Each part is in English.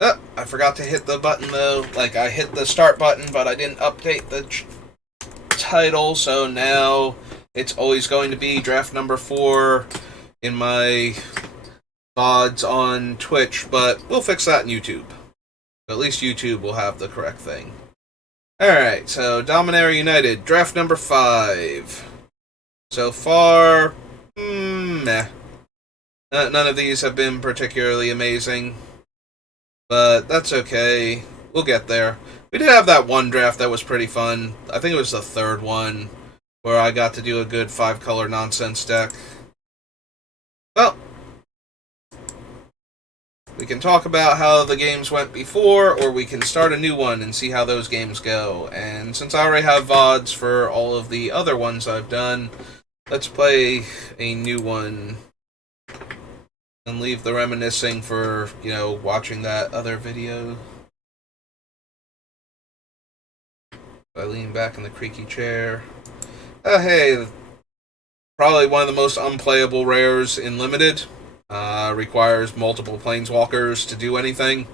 I forgot to hit the button though. Like, I hit the start button, but I didn't update the title, so now it's always going to be draft number 4 in my VODs on Twitch, but we'll fix that in YouTube. At least YouTube will have the correct thing. Alright, so Dominaria United, draft number 5. So far, meh. None of these have been particularly amazing, but that's okay. We'll get there. We did have that one draft that was pretty fun. I think it was the third one, where I got to do a good 5-color nonsense deck. Well, we can talk about how the games went before, or we can start a new one and see how those games go. And since I already have VODs for all of the other ones I've done, let's play a new one and leave the reminiscing for, watching that other video. I lean back in the creaky chair. Hey, probably one of the most unplayable rares in Limited. Requires multiple planeswalkers to do anything,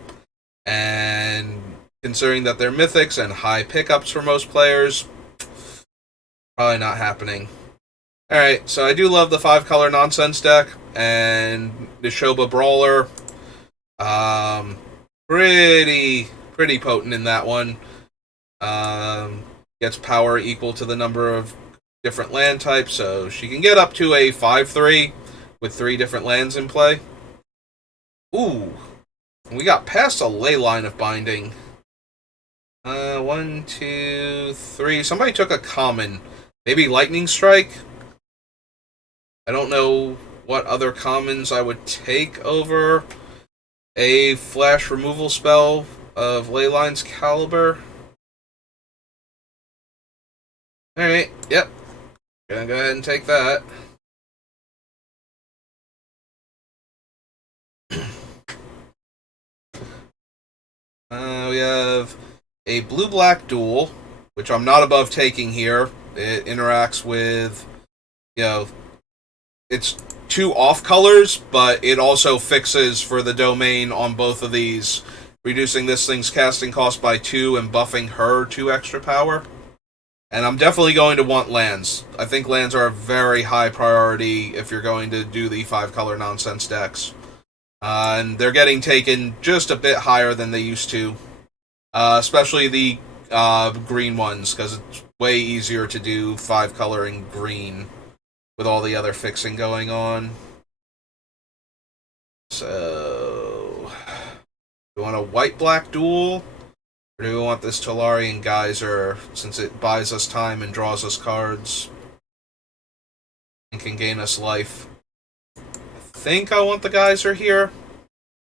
and considering that they're mythics and high pickups for most players, probably not happening. Alright, so I do love the 5-color nonsense deck, and the Shoba Brawler, pretty potent in that one. Gets power equal to the number of different land types, so she can get up to a 5/3 with 3 different lands in play. Ooh, we got past a ley line of binding. 1, 2, 3. Somebody took a common. Maybe Lightning Strike? I don't know what other commons I would take over a flash removal spell of Leyline's caliber. Alright, yep. Gonna go ahead and take that. We have a blue-black duel, which I'm not above taking here. It interacts with, it's 2 off colors, but it also fixes for the domain on both of these, reducing this thing's casting cost by 2 and buffing her 2 extra power. And I'm definitely going to want lands. I think lands are a very high priority if you're going to do the 5-color nonsense decks. And they're getting taken just a bit higher than they used to. Especially the green ones, because it's way easier to do 5-color in green with all the other fixing going on. So, do we want a white-black duel? Or do we want this Tolarian Geyser, since it buys us time and draws us cards and can gain us life? I think I want the Geyser here,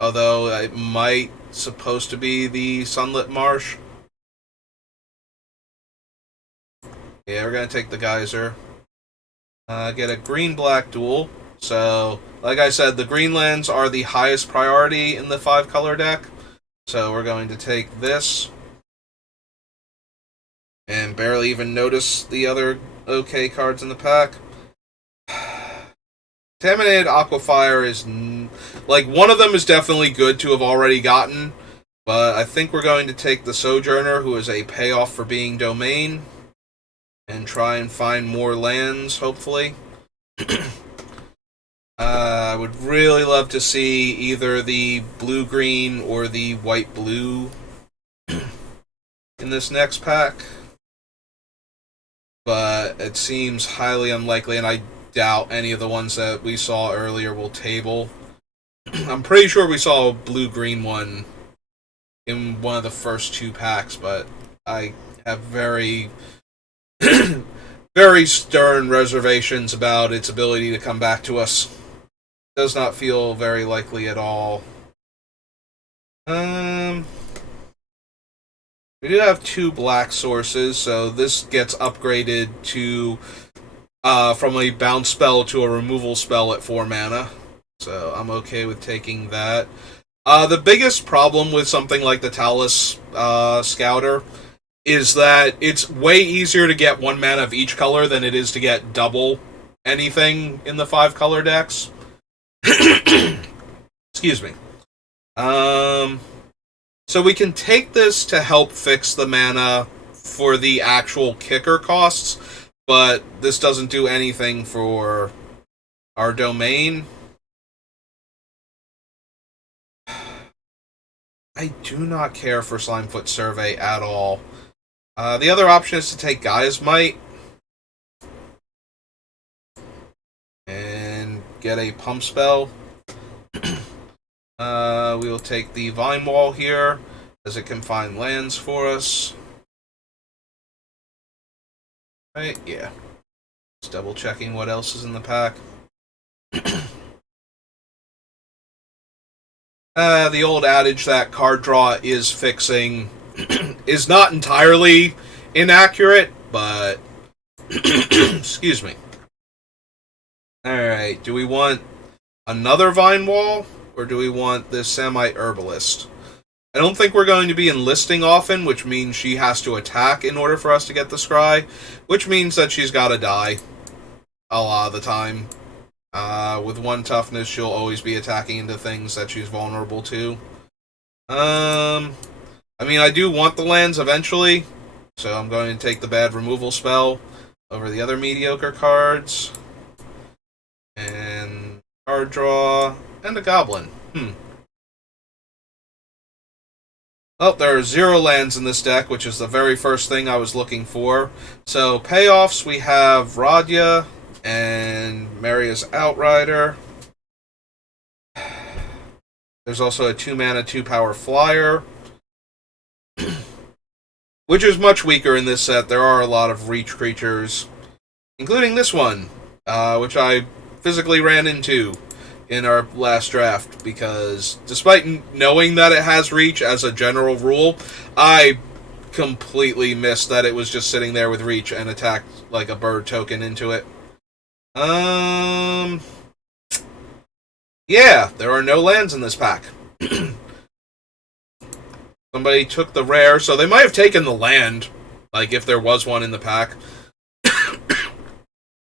although it might supposed to be the Sunlit Marsh. Yeah, we're going to take the Geyser. Get a green-black duel. So, like I said, the green lands are the highest priority in the 5-color deck. So we're going to take this. And barely even notice the other okay cards in the pack. Contaminated Aquafire is... like, one of them is definitely good to have already gotten. But I think we're going to take the Sojourner, who is a payoff for being domain. And try and find more lands, hopefully. I would really love to see either the blue-green or the white-blue in this next pack. But it seems highly unlikely, and I doubt any of the ones that we saw earlier will table. I'm pretty sure we saw a blue-green one in one of the first 2 packs, but I have very, very stern reservations about its ability to come back to us. Does not feel very likely at all. We do have 2 black sources, so this gets upgraded to from a bounce spell to a removal spell at 4 mana. So I'm okay with taking that. The biggest problem with something like the Talus Scouter is that it's way easier to get 1 mana of each color than it is to get double anything in the 5-color decks. Excuse me. So we can take this to help fix the mana for the actual kicker costs, but this doesn't do anything for our domain. I do not care for Slimefoot Survey at all. The other option is to take Gaia's Might and get a pump spell. We will take the Vine Wall here, as it can find lands for us. Right, yeah. Just double checking what else is in the pack. The old adage that card draw is fixing is not entirely inaccurate, but excuse me. Alright, do we want another Vine Wall, or do we want this Semi-Herbalist? I don't think we're going to be enlisting often, which means she has to attack in order for us to get the Scry, which means that she's gotta die a lot of the time. With 1 toughness, she'll always be attacking into things that she's vulnerable to. I mean, I do want the lands eventually, so I'm going to take the bad removal spell over the other mediocre cards. And card draw, and a Goblin. Oh, there are 0 lands in this deck, which is the very first thing I was looking for. So, payoffs, we have Radya and Maria's Outrider. There's also a 2-mana, 2-power Flyer, which is much weaker in this set. There are a lot of reach creatures, including this one, which I physically ran into in our last draft, because despite knowing that it has reach as a general rule, I completely missed that it was just sitting there with reach and attacked like a bird token into it. Yeah, there are no lands in this pack. Somebody took the rare, so they might have taken the land, like if there was one in the pack.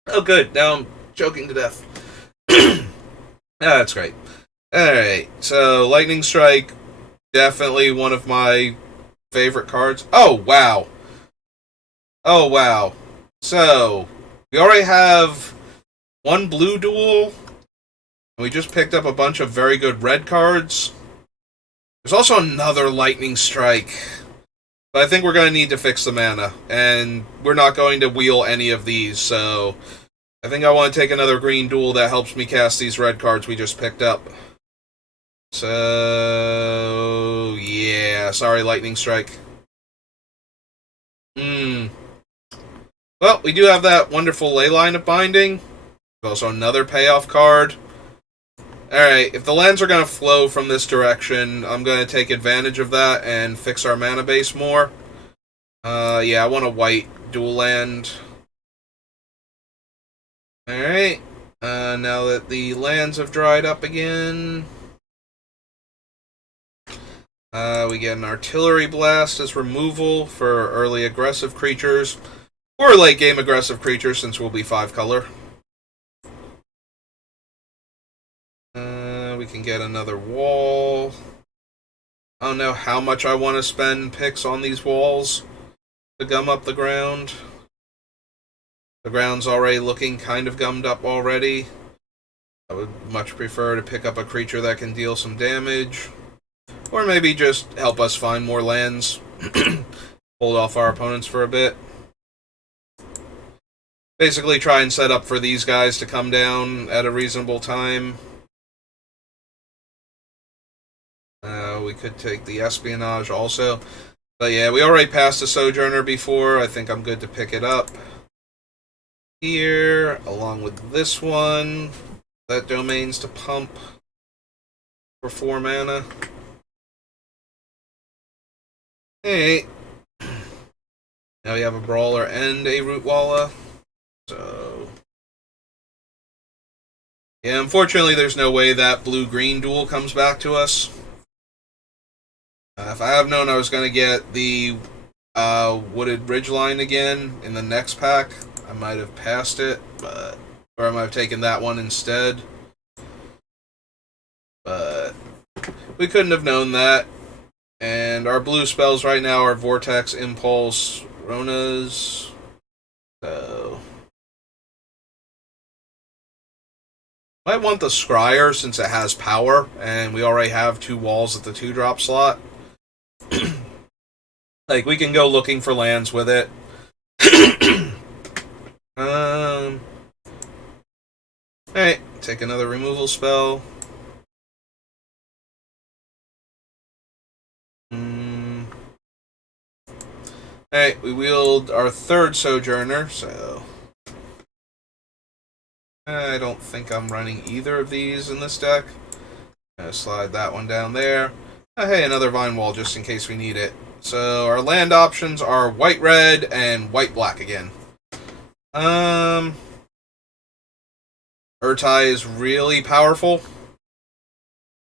Oh good, now I'm choking to death. That's great. Alright, so Lightning Strike, definitely one of my favorite cards. Oh, wow. Oh, wow. So, we already have 1 blue duel, and we just picked up a bunch of very good red cards. There's also another Lightning Strike, but I think we're going to need to fix the mana, and we're not going to wheel any of these, so I think I want to take another green duel that helps me cast these red cards we just picked up. So, yeah, sorry, Lightning Strike. Well, we do have that wonderful Leyline of Binding. There's also another payoff card. Alright, if the lands are going to flow from this direction, I'm going to take advantage of that and fix our mana base more. Yeah, I want a white dual land. Alright, now that the lands have dried up again, we get an Artillery Blast as removal for early aggressive creatures, or late game aggressive creatures, since we'll be 5 color. We can get another wall. I don't know how much I want to spend picks on these walls to gum up the ground. The ground's already looking kind of gummed up already. I would much prefer to pick up a creature that can deal some damage. Or maybe just help us find more lands. Hold off our opponents for a bit. Basically try and set up for these guys to come down at a reasonable time. We could take the Espionage also. But yeah, we already passed the Sojourner before. I think I'm good to pick it up here, along with this one. That domains to pump for 4 mana. Hey. Now we have a Brawler and a Rootwalla. So, yeah, unfortunately there's no way that blue-green duel comes back to us. If I have known I was going to get the Wooded Ridgeline again in the next pack, I might have passed it, or I might have taken that one instead. But we couldn't have known that, and And our blue spells right now are Vortex, Impulse, Rona's. So might want the Scryer since it has power, and we already have 2 walls at the 2-drop slot. Like, we can go looking for lands with it. Alright, take another removal spell. Alright, we wield our 3rd Sojourner, so I don't think I'm running either of these in this deck. Gonna slide that one down there. Hey, another Vine Wall just in case we need it. So our land options are white-red and white-black again. Urtai is really powerful,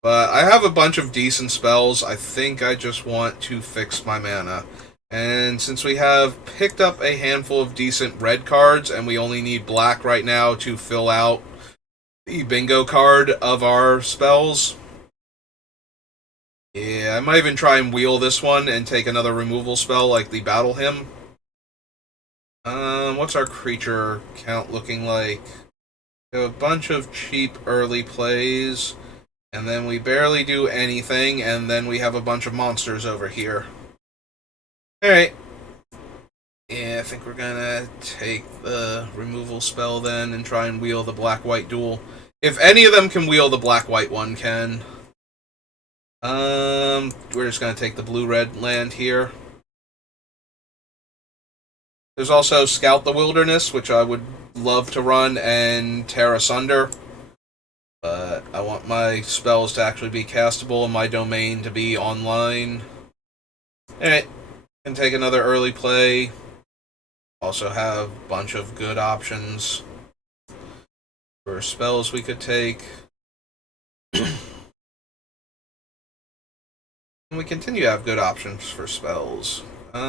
but I have a bunch of decent spells. I think I just want to fix my mana. And since we have picked up a handful of decent red cards, and we only need black right now to fill out the bingo card of our spells, yeah, I might even try and wheel this one and take another removal spell like the Battle Hymn. What's our creature count looking like? We have a bunch of cheap early plays, and then we barely do anything, and then we have a bunch of monsters over here. Alright. Yeah, I think we're gonna take the removal spell then and try and wheel the black-white duel. If any of them can wheel, the black-white one can. We're just gonna take the blue-red land here. There's also Scout the Wilderness, which I would love to run, and Tear Asunder. But I want my spells to actually be castable and my domain to be online. Alright. Can take another early play. Also have a bunch of good options for spells we could take. And we continue to have good options for spells. We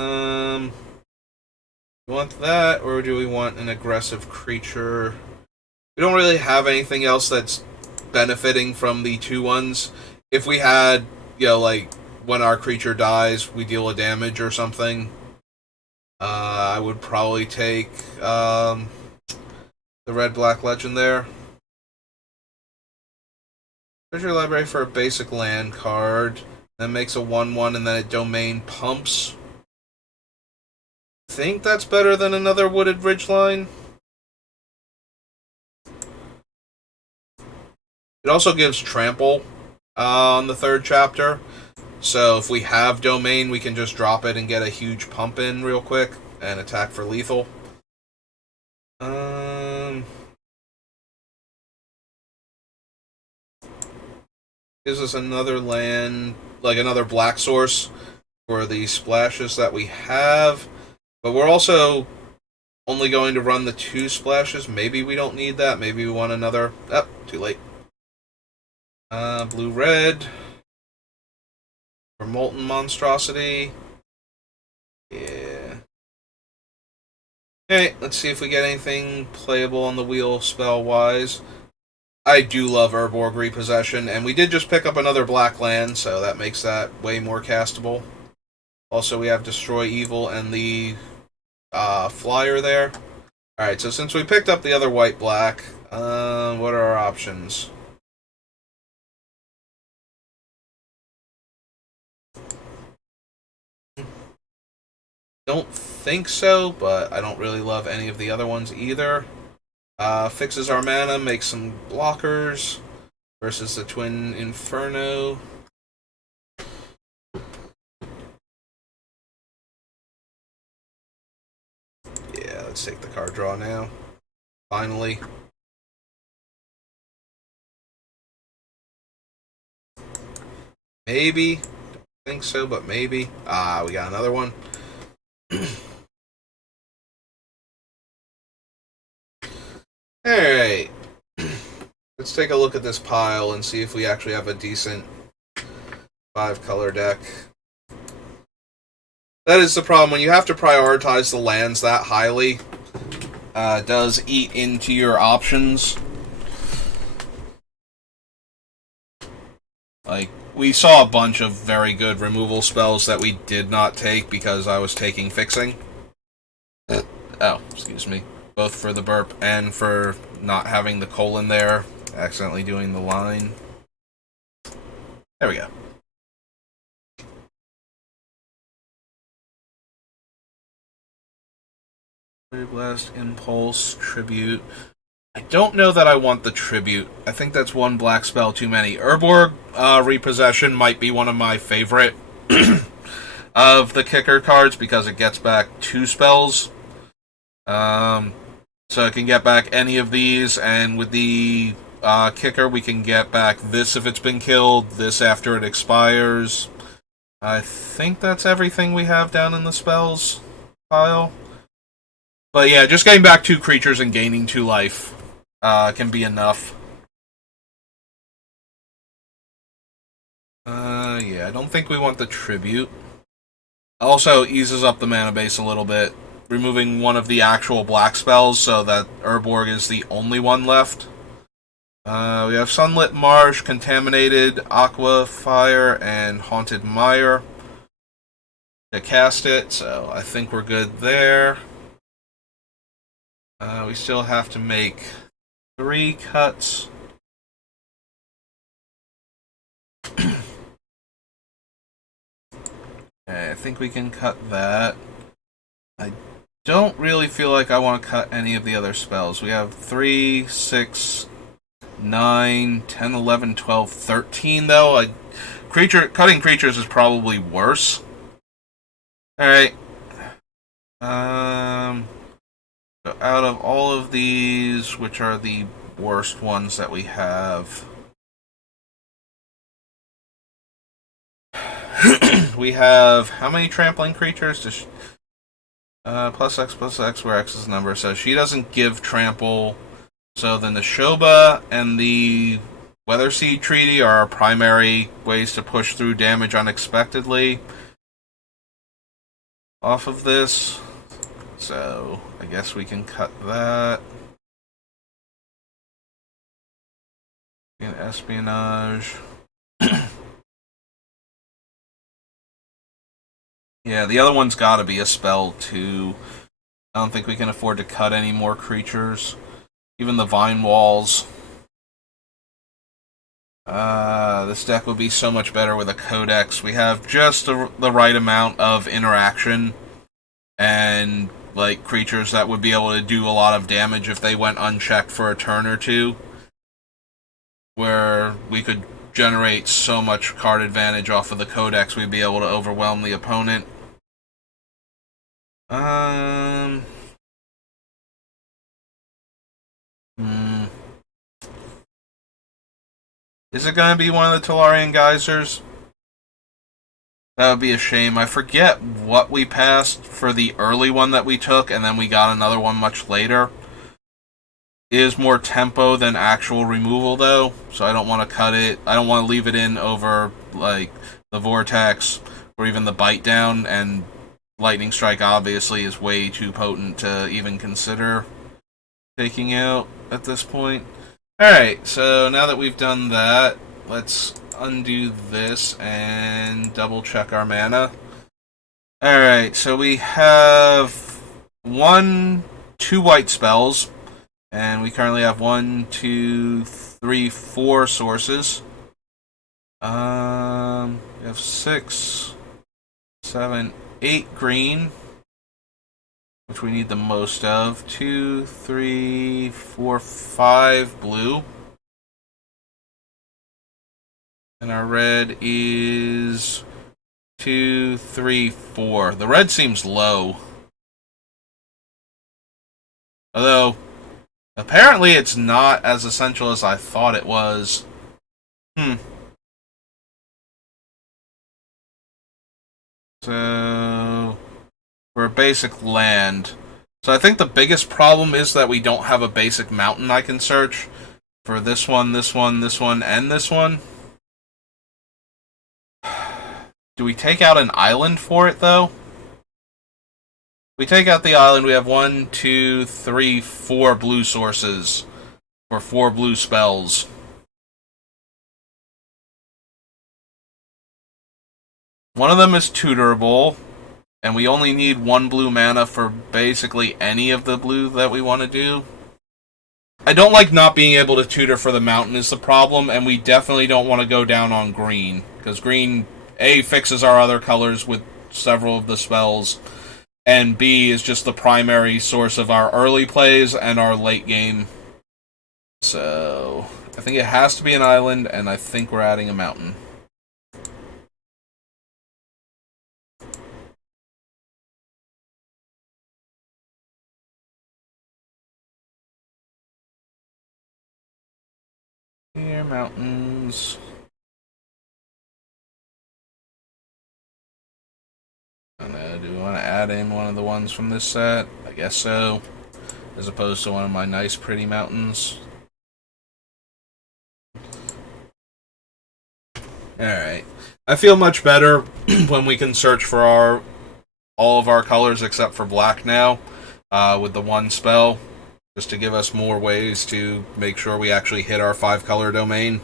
want that, or do we want an aggressive creature? We don't really have anything else that's benefiting from the 2-1s. If we had, like, when our creature dies, we deal a damage or something, I would probably take the red-black legend there. Treasure library for a basic land card. That makes a 1/1 and then a domain pumps. I think that's better than another Wooded Ridgeline. It also gives trample on the 3rd chapter. So if we have domain, we can just drop it and get a huge pump in real quick and attack for lethal. Gives us another land, like another black source for the splashes that we have. But we're also only going to run the 2 splashes. Maybe we don't need that. Maybe we want another. Oh, too late. Blue-red. For Molten Monstrosity. Yeah. Alright, let's see if we get anything playable on the wheel spell-wise. I do love Urborg Repossession, and we did just pick up another black land, so that makes that way more castable. Also, we have Destroy Evil and the flyer there. Alright, so since we picked up the other white-black, what are our options? Don't think so, but I don't really love any of the other ones either. Fixes our mana, makes some blockers versus the Twin Inferno. Yeah, let's take the card draw now. Finally. Maybe. Don't think so, but maybe. Ah, we got another one. Alright. Let's take a look at this pile and see if we actually have a decent 5-color deck. That is the problem. When you have to prioritize the lands that highly, it does eat into your options. Like, we saw a bunch of very good removal spells that we did not take because I was taking fixing. Oh, excuse me. Both for the burp and for not having the colon there. Accidentally doing the line. There we go. Blast, Impulse, Tribute. I don't know that I want the Tribute. I think that's one black spell too many. Urborg Repossession might be one of my favorite of the kicker cards because it gets back 2 spells. So it can get back any of these, and with the kicker we can get back this if it's been killed, this after it expires. I think that's everything we have down in the spells pile. But yeah, just getting back 2 creatures and gaining 2 life can be enough. Yeah, I don't think we want the Tribute. Also eases up the mana base a little bit, removing one of the actual black spells so that Urborg is the only one left. We have Sunlit Marsh, Contaminated, Aqua Fire, and Haunted Mire to cast it, so I think we're good there. We still have to make 3 cuts. Okay, I think we can cut that. I don't really feel like I want to cut any of the other spells. We have 3, 6, 9, 10, 11, 12, 13, though. Cutting creatures is probably worse. Alright. So out of all of these, which are the worst ones that we have? We have how many trampling creatures? Plus X, where X is the number. So she doesn't give trample. So the Neshoba and the Weatherseed Treaty are our primary ways to push through damage unexpectedly off of this. So I guess we can cut that. And Espionage. Yeah, the other one's gotta be a spell too. I don't think we can afford to cut any more creatures. Even the Vine Walls. This deck would be so much better with a Codex. We have just the right amount of interaction and like creatures that would be able to do a lot of damage if they went unchecked for a turn or two, where we could generate so much card advantage off of the Codex we'd be able to overwhelm the opponent. Is it going to be one of the Tolarian Geysers? That would be a shame. I forget what we passed for the early one that we took, and then we got another one much later. It is more tempo than actual removal, though, so I don't want to cut it. I don't want to leave it in over, like, the Vortex or even the Bite Down, and Lightning Strike obviously is way too potent to even consider taking out at this point. Alright, so now that we've done that, let's undo this and double check our mana. Alright, so we have 2 white spells, and we currently have 1, 2, 3, 4 sources. We have 6, 7, 8 green, which we need the most of. 2, 3, 4, 5 blue. And our red is 2, 3, 4. The red seems low. Although, apparently it's not as essential as I thought it was. So, we're a basic land. So I think the biggest problem is that we don't have a basic mountain I can search for this one, this one, this one, and this one. Do we take out an island for it, though? We take out the island, we have 1, 2, 3, 4 blue sources for 4 blue spells. One of them is tutorable, and we only need 1 blue mana for basically any of the blue that we want to do. I don't like not being able to tutor for the mountain is the problem, and we definitely don't want to go down on green, because green, A, fixes our other colors with several of the spells, and B, is just the primary source of our early plays and our late game. So, I think it has to be an island, and I think we're adding a mountain. Here, mountains. Do we want to add in one of the ones from this set? I guess so. As opposed to one of my nice, pretty mountains. Alright. I feel much better when we can search for all of our colors except for black now, with the one spell, just to give us more ways to make sure we actually hit our 5-color domain.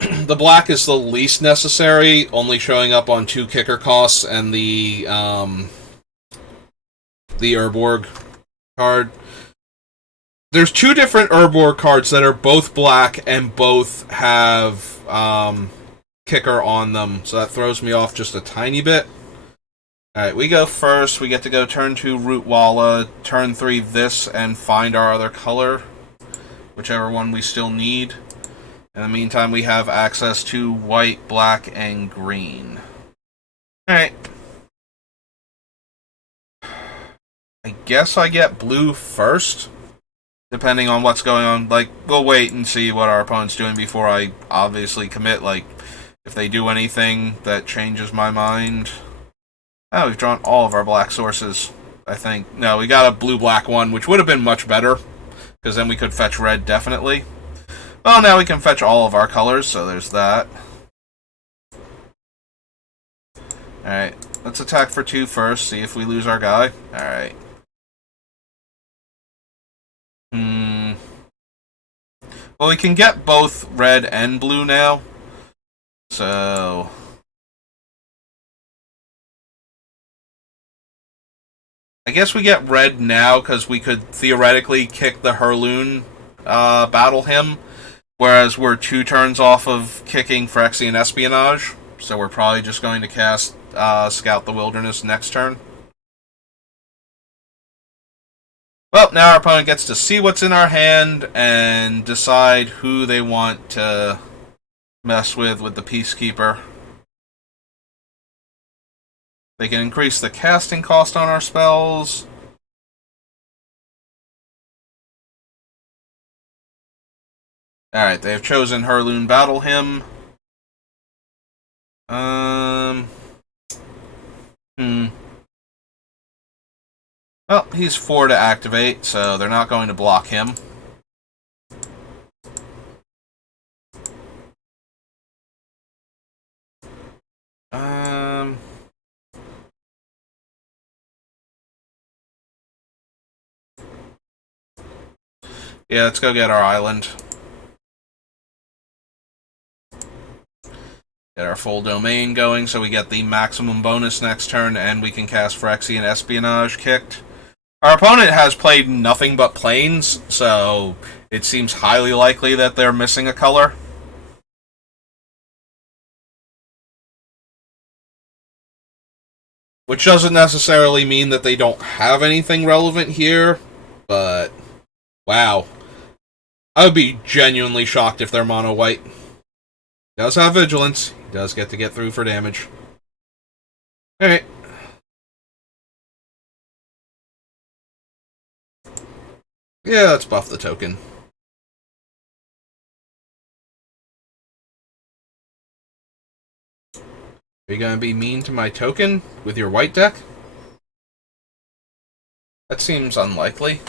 The black is the least necessary, only showing up on 2 kicker costs and the Urborg card. There's 2 different Urborg cards that are both black and both have kicker on them, so that throws me off just a tiny bit. Alright, we go first. We get to go turn 2 Rootwalla, turn 3 this, and find our other color, whichever one we still need. In the meantime, we have access to white, black, and green. Alright. I guess I get blue first, depending on what's going on. Like, we'll wait and see what our opponent's doing before I obviously commit. Like, if they do anything that changes my mind. Oh, we've drawn all of our black sources, I think. No, we got a blue-black one, which would have been much better, because then we could fetch red, definitely. Well, now we can fetch all of our colors, so there's that. Alright, let's attack for 2 first, see if we lose our guy. Alright. Well, we can get both red and blue now. So... I guess we get red now, because we could theoretically kick the Hurloon Battle Hymn. Whereas we're 2 turns off of kicking Phyrexian Espionage, so we're probably just going to cast Scout the Wilderness next turn. Well, now our opponent gets to see what's in our hand and decide who they want to mess with the Peacekeeper. They can increase the casting cost on our spells. Alright, they have chosen Hurloon Battle Hymn. Well, he's 4 to activate, so they're not going to block him. Yeah, let's go get our island. Get our full domain going so we get the maximum bonus next turn, and we can cast Phyrexian Espionage kicked. Our opponent has played nothing but plains, so it seems highly likely that they're missing a color. Which doesn't necessarily mean that they don't have anything relevant here, but wow. I would be genuinely shocked if they're mono white. He does have vigilance. He does get to get through for damage. Alright. Yeah, let's buff the token. Are you going to be mean to my token with your white deck? That seems unlikely.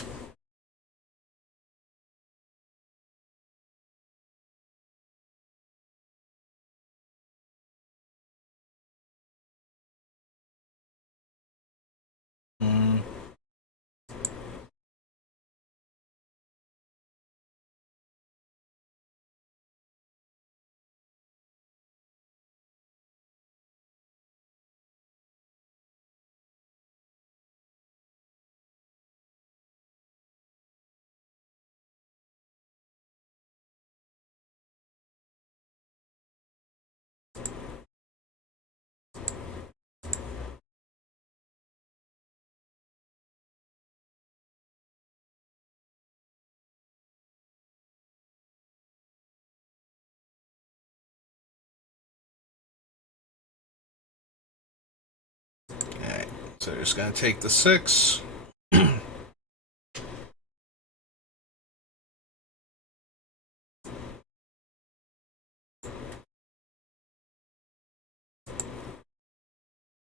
So just going to take the 6.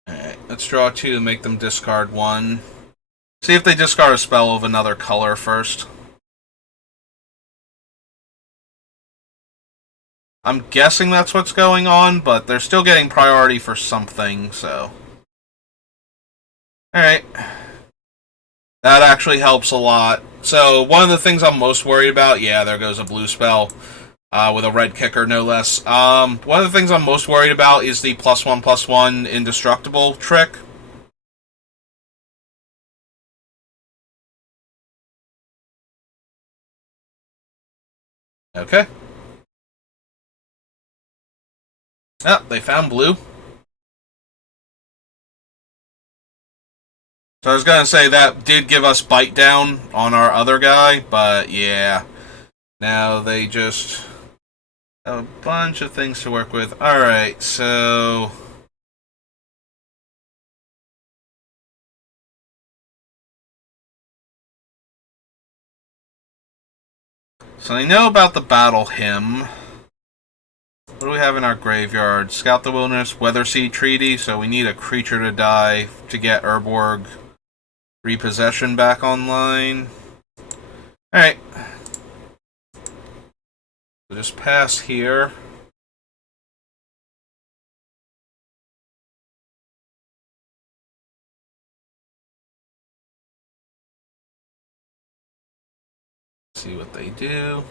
Alright, let's draw 2 and make them discard 1. See if they discard a spell of another color first. I'm guessing that's what's going on, but they're still getting priority for something, so... Alright. That actually helps a lot. So, one of the things I'm most worried about... Yeah, there goes a blue spell. With a red kicker, no less. One of the things I'm most worried about is the +1/+1 indestructible trick. Okay. Ah, they found blue. So I was going to say that did give us bite down on our other guy, but yeah. Now they just have a bunch of things to work with. Alright, so... So I know about the battle hymn. What do we have in our graveyard? Scout the Wilderness, Weatherseed Treaty, so we need a creature to die to get Urborg Repossession back online. Alright. We'll just pass here. See what they do.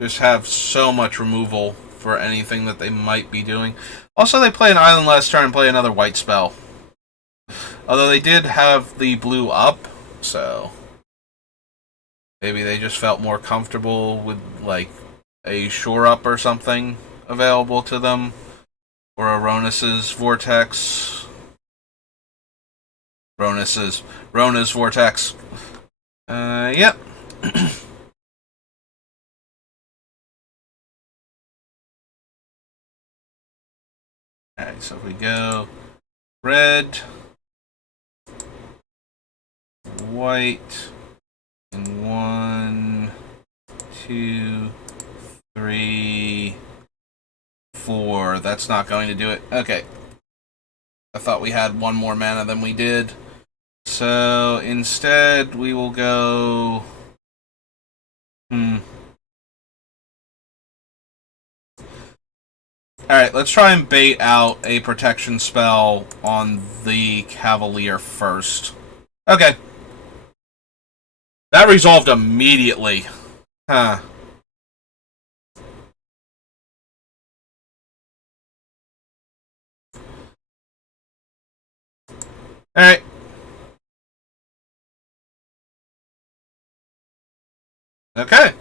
Just have so much removal for anything that they might be doing. Also, they play an island last turn and play another white spell. Although they did have the blue up, so... Maybe they just felt more comfortable with, like, a shore up or something available to them. Or a Ronus's Vortex. Rona's Vortex. Yep. Alright, so if we go red, white, and 1, 2, 3, 4. That's not going to do it. Okay. I thought we had one more mana than we did. So instead, we will go... Alright, let's try and bait out a protection spell on the Cavalier first. Okay. That resolved immediately. Huh. Alright. Okay.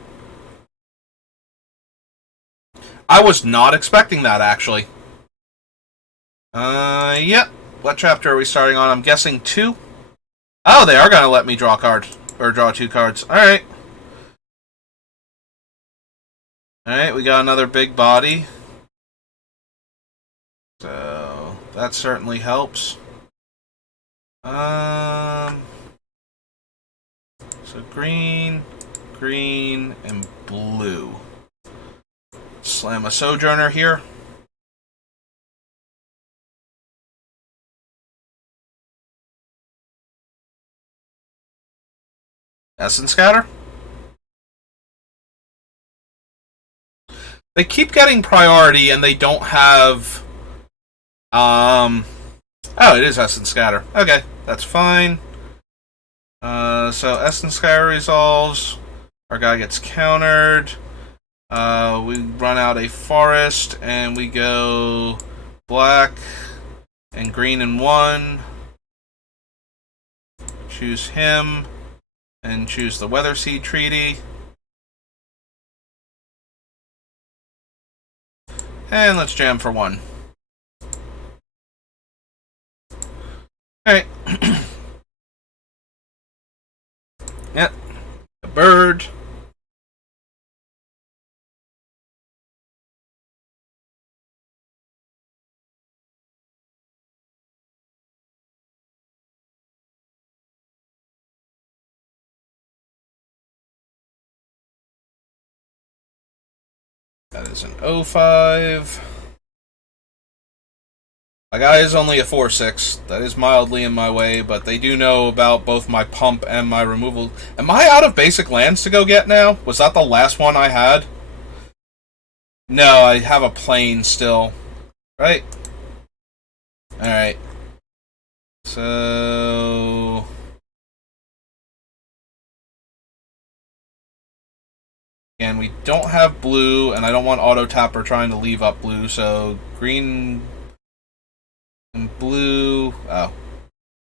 I was not expecting that, actually. Yep. What chapter are we starting on? I'm guessing 2? Oh, they are going to let me draw a card. Or draw 2 cards. Alright. Alright, we got another big body. So, that certainly helps. So green, green, and blue. Slam a Sojourner here. Essence Scatter. They keep getting priority and they don't have... Oh, it is Essence Scatter. Okay, that's fine. So Essence Scatter resolves. Our guy gets countered. We run out a forest and we go black and green in 1. Choose him and choose the Weatherseed Treaty. And let's jam for 1. Alright. Yep. A bird. That is an 05. My guy is only a 4/6. That is mildly in my way, but they do know about both my pump and my removal. Am I out of basic lands to go get now? Was that the last one I had? No, I have a plane still. Right? Alright. So... And we don't have blue, and I don't want auto tapper trying to leave up blue, so green and blue. Oh.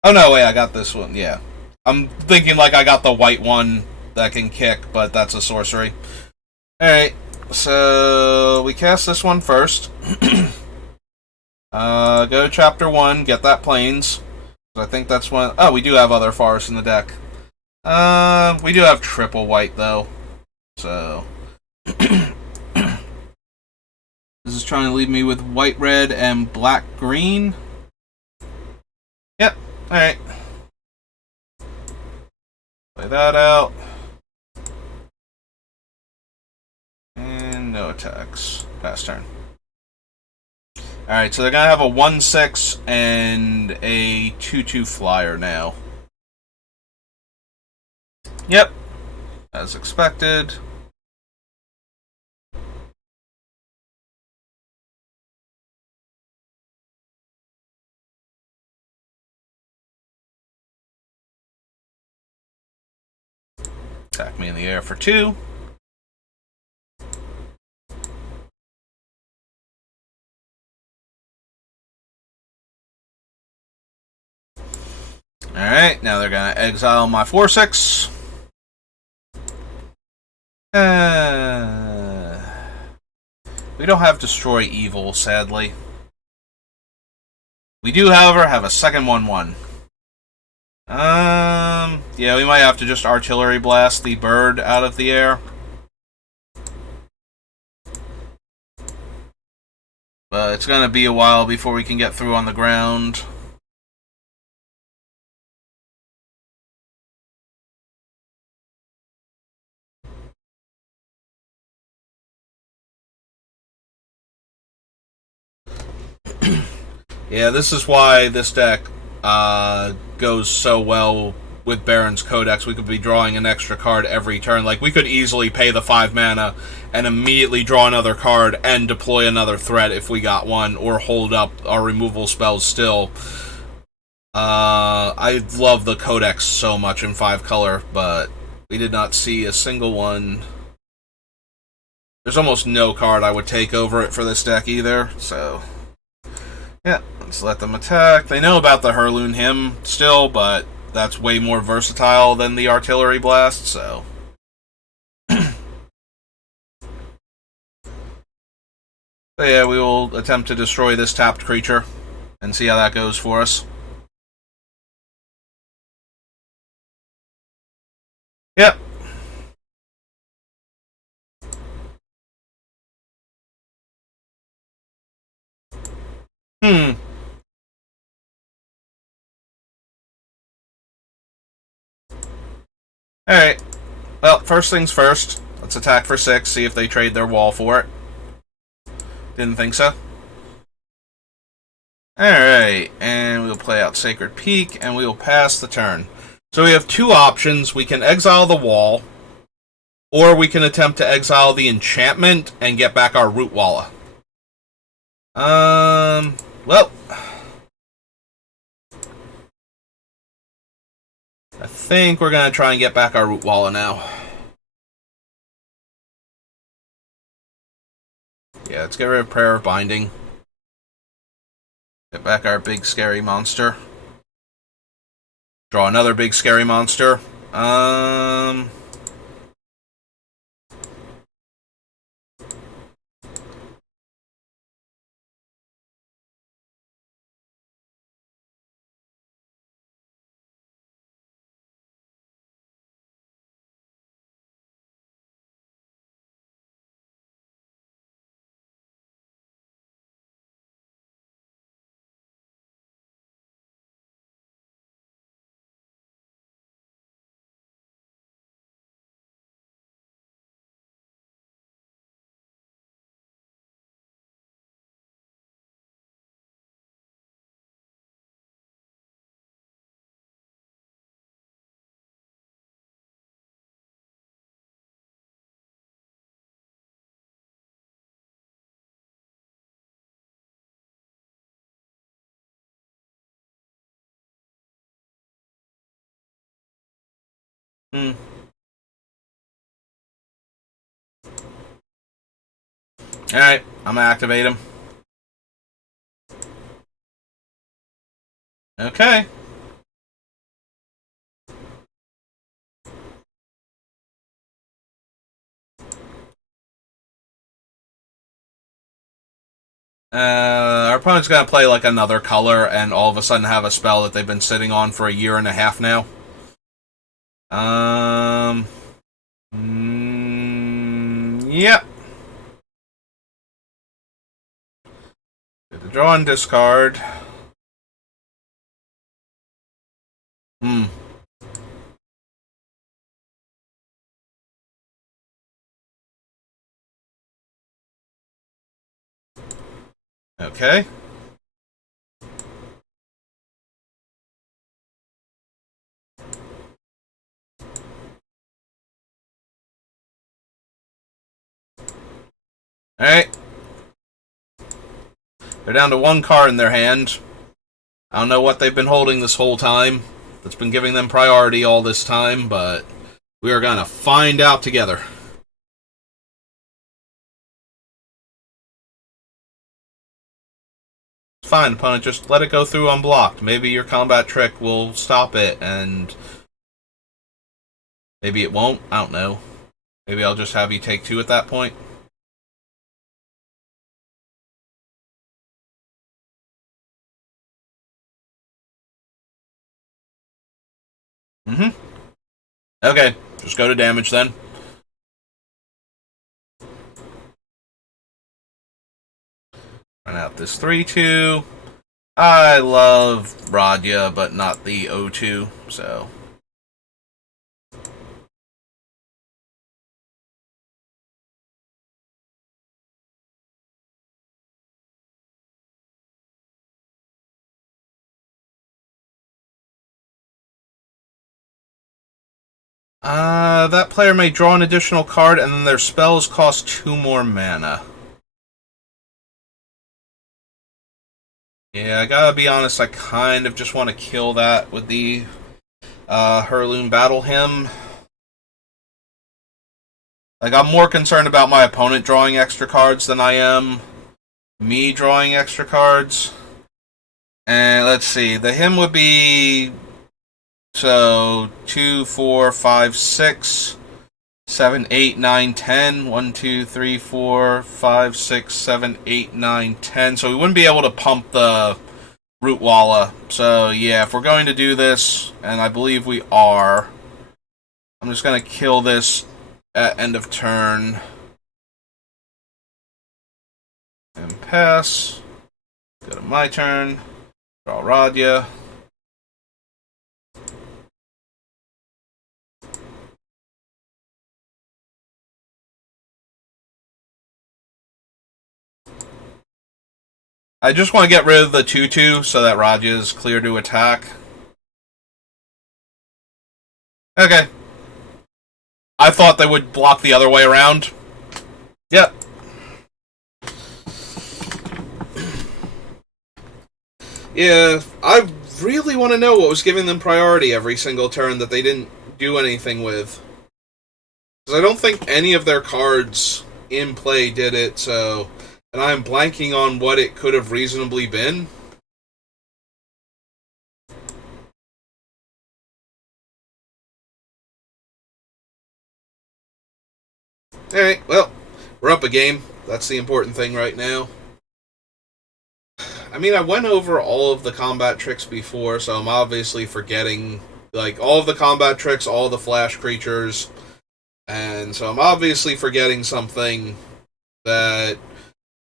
Oh no, wait, I got this one, yeah. I'm thinking like I got the white one that can kick, but that's a sorcery. Alright, so we cast this one first. Go to chapter 1, get that plains. I think that's one. Oh, we do have other forests in the deck. We do have triple white, though. So. This is trying to leave me with white, red, and black, green. Yep, alright. Play that out. And no attacks. Pass turn. Alright, so they're going to have a 1/6 and a 2/2 flyer now. Yep. As expected. Attack me in the air for 2. Alright, now they're going to exile my 4/6. We don't have Destroy Evil, sadly. We do, however, have a second 1/1. Yeah, we might have to just Artillery Blast the bird out of the air. But it's going to be a while before we can get through on the ground. Yeah, this is why this deck goes so well with Baron's Codex. We could be drawing an extra card every turn. Like, we could easily pay the 5 mana and immediately draw another card and deploy another threat if we got one, or hold up our removal spells still. I love the Codex so much in 5-color, but we did not see a single one. There's almost no card I would take over it for this deck either, so... Yeah, let's let them attack. They know about the Heirloom Hymn still, but that's way more versatile than the Artillery Blast, so... But yeah, we will attempt to destroy this tapped creature and see how that goes for us. Yep. Alright. Well, first things first. Let's attack for 6, see if they trade their wall for it. Didn't think so. Alright, and we'll play out Sacred Peak, and we will pass the turn. So we have 2 options. We can exile the wall, or we can attempt to exile the enchantment and get back our Root Walla. Well... I think we're going to try and get back our Root Walla now. Yeah, let's get rid of Prayer of Binding. Get back our big scary monster. Draw another big scary monster. Hmm. Alright, I'm gonna activate him. Okay. Our opponent's gonna play like another color and all of a sudden have a spell that they've been sitting on for a year and a half now. Yep. Get the draw and discard. Hmm. Okay. Alright. They're down to one card in their hand. I don't know what they've been holding this whole time. That's been giving them priority all this time, but we are gonna find out together. It's fine, opponent. Just let it go through unblocked. Maybe your combat trick will stop it, and maybe it won't. I don't know. Maybe I'll just have you take two at that point. Mm-hmm. Okay, just go to damage then. Run out this 3-2. I love Radya, but not the O2, so. That player may draw an additional card, and then their spells cost 2 more mana. Yeah, I gotta be honest, I kind of just want to kill that with the Heirloom Battle Hymn. Like, I'm more concerned about my opponent drawing extra cards than I am me drawing extra cards. And let's see, the hymn would be so 2, 4, 5, 6, 7, 8, 9, 10. 1, 2, 3, 4, 5, 6, 7, 8, 9, 10. So we wouldn't be able to pump the Root Walla. So yeah, if we're going to do this, and I believe we are, I'm just going to kill this at end of turn. And pass. Go to my turn. Draw Radya. I just want to get rid of the 2-2 so that Radya is clear to attack. Okay. I thought they would block the other way around. Yep. Yeah, I really want to know what was giving them priority every single turn that they didn't do anything with. Because I don't think any of their cards in play did it, so... And I'm blanking on what it could have reasonably been. Alright, well, we're up a game. That's the important thing right now. I mean, I went over all of the combat tricks before, so I'm obviously forgetting, like, all of the combat tricks, all the flash creatures, and so I'm obviously forgetting something that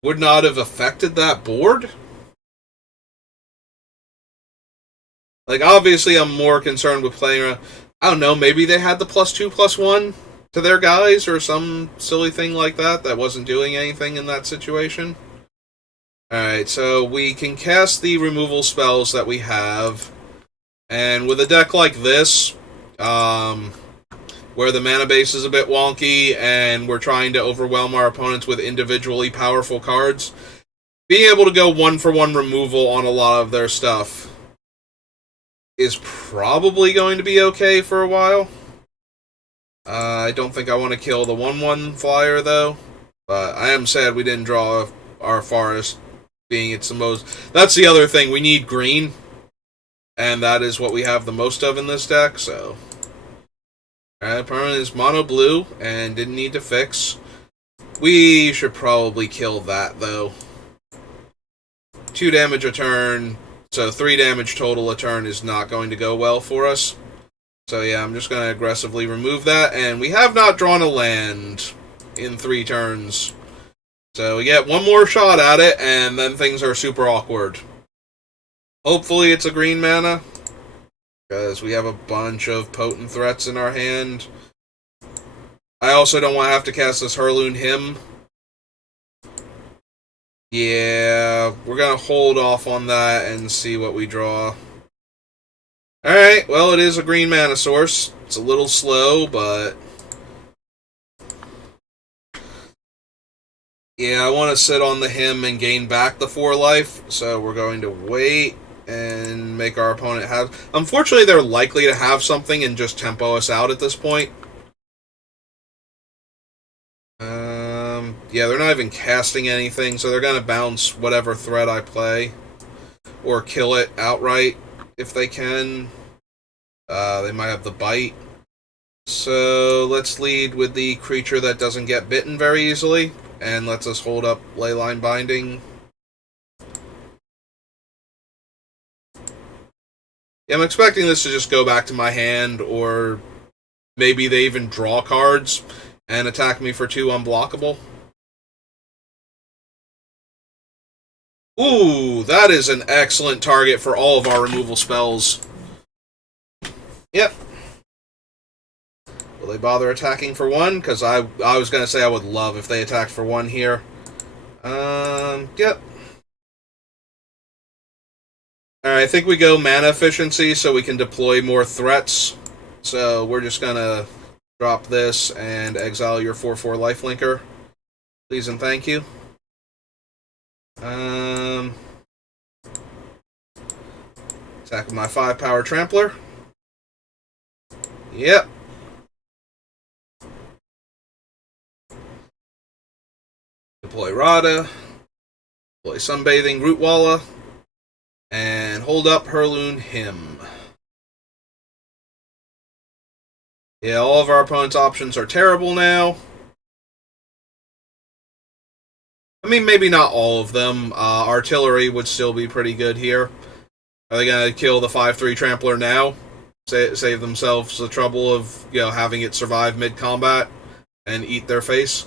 would not have affected that board. Like, obviously, I'm more concerned with playing around. I don't know, maybe they had the +2/+1 to their guys or some silly thing like that that wasn't doing anything in that situation. Alright, so we can cast the removal spells that we have. And with a deck like this, where the mana base is a bit wonky and we're trying to overwhelm our opponents with individually powerful cards, being able to go 1-for-1 removal on a lot of their stuff is probably going to be okay for a while. I don't think I want to kill the 1/1 flyer, though. But I am sad we didn't draw our forest, being it's the most... That's the other thing, we need green. And that is what we have the most of in this deck, so... Opponent is mono blue, and didn't need to fix. We should probably kill that, though. 2 damage a turn, so 3 damage total a turn is not going to go well for us. So yeah, I'm just going to aggressively remove that, and we have not drawn a land in 3 turns. So we get one more shot at it, and then things are super awkward. Hopefully it's a green mana, because we have a bunch of potent threats in our hand. I also don't want to have to cast this Heirloom Hymn. Yeah, we're going to hold off on that and see what we draw. Alright, well, it is a green mana source. It's a little slow, but... Yeah, I want to sit on the hymn and gain back the 4 life, so we're going to wait and make our opponent have... Unfortunately, they're likely to have something and just tempo us out at this point. Yeah, they're not even casting anything, so they're going to bounce whatever threat I play. Or kill it outright, if they can. They might have the bite. So, let's lead with the creature that doesn't get bitten very easily, and lets us hold up Leyline Binding. Yeah, I'm expecting this to just go back to my hand, or maybe they even draw cards and attack me for 2 unblockable. Ooh, that is an excellent target for all of our removal spells. Yep. Will they bother attacking for 1? Because I was going to say I would love if they attacked for 1 here. Yep. Alright, I think we go mana efficiency so we can deploy more threats. So we're just going to drop this and exile your 4/4 lifelinker. Please and thank you. Attack with my 5 power trampler. Yep. Deploy Rada. Deploy Sunbathing Rootwalla. And hold up Heirloom Hymn. Yeah, all of our opponent's options are terrible now. I mean, maybe not all of them. Artillery would still be pretty good here. Are they going to kill the 5/3 Trampler now? Save themselves the trouble of, having it survive mid-combat and eat their face?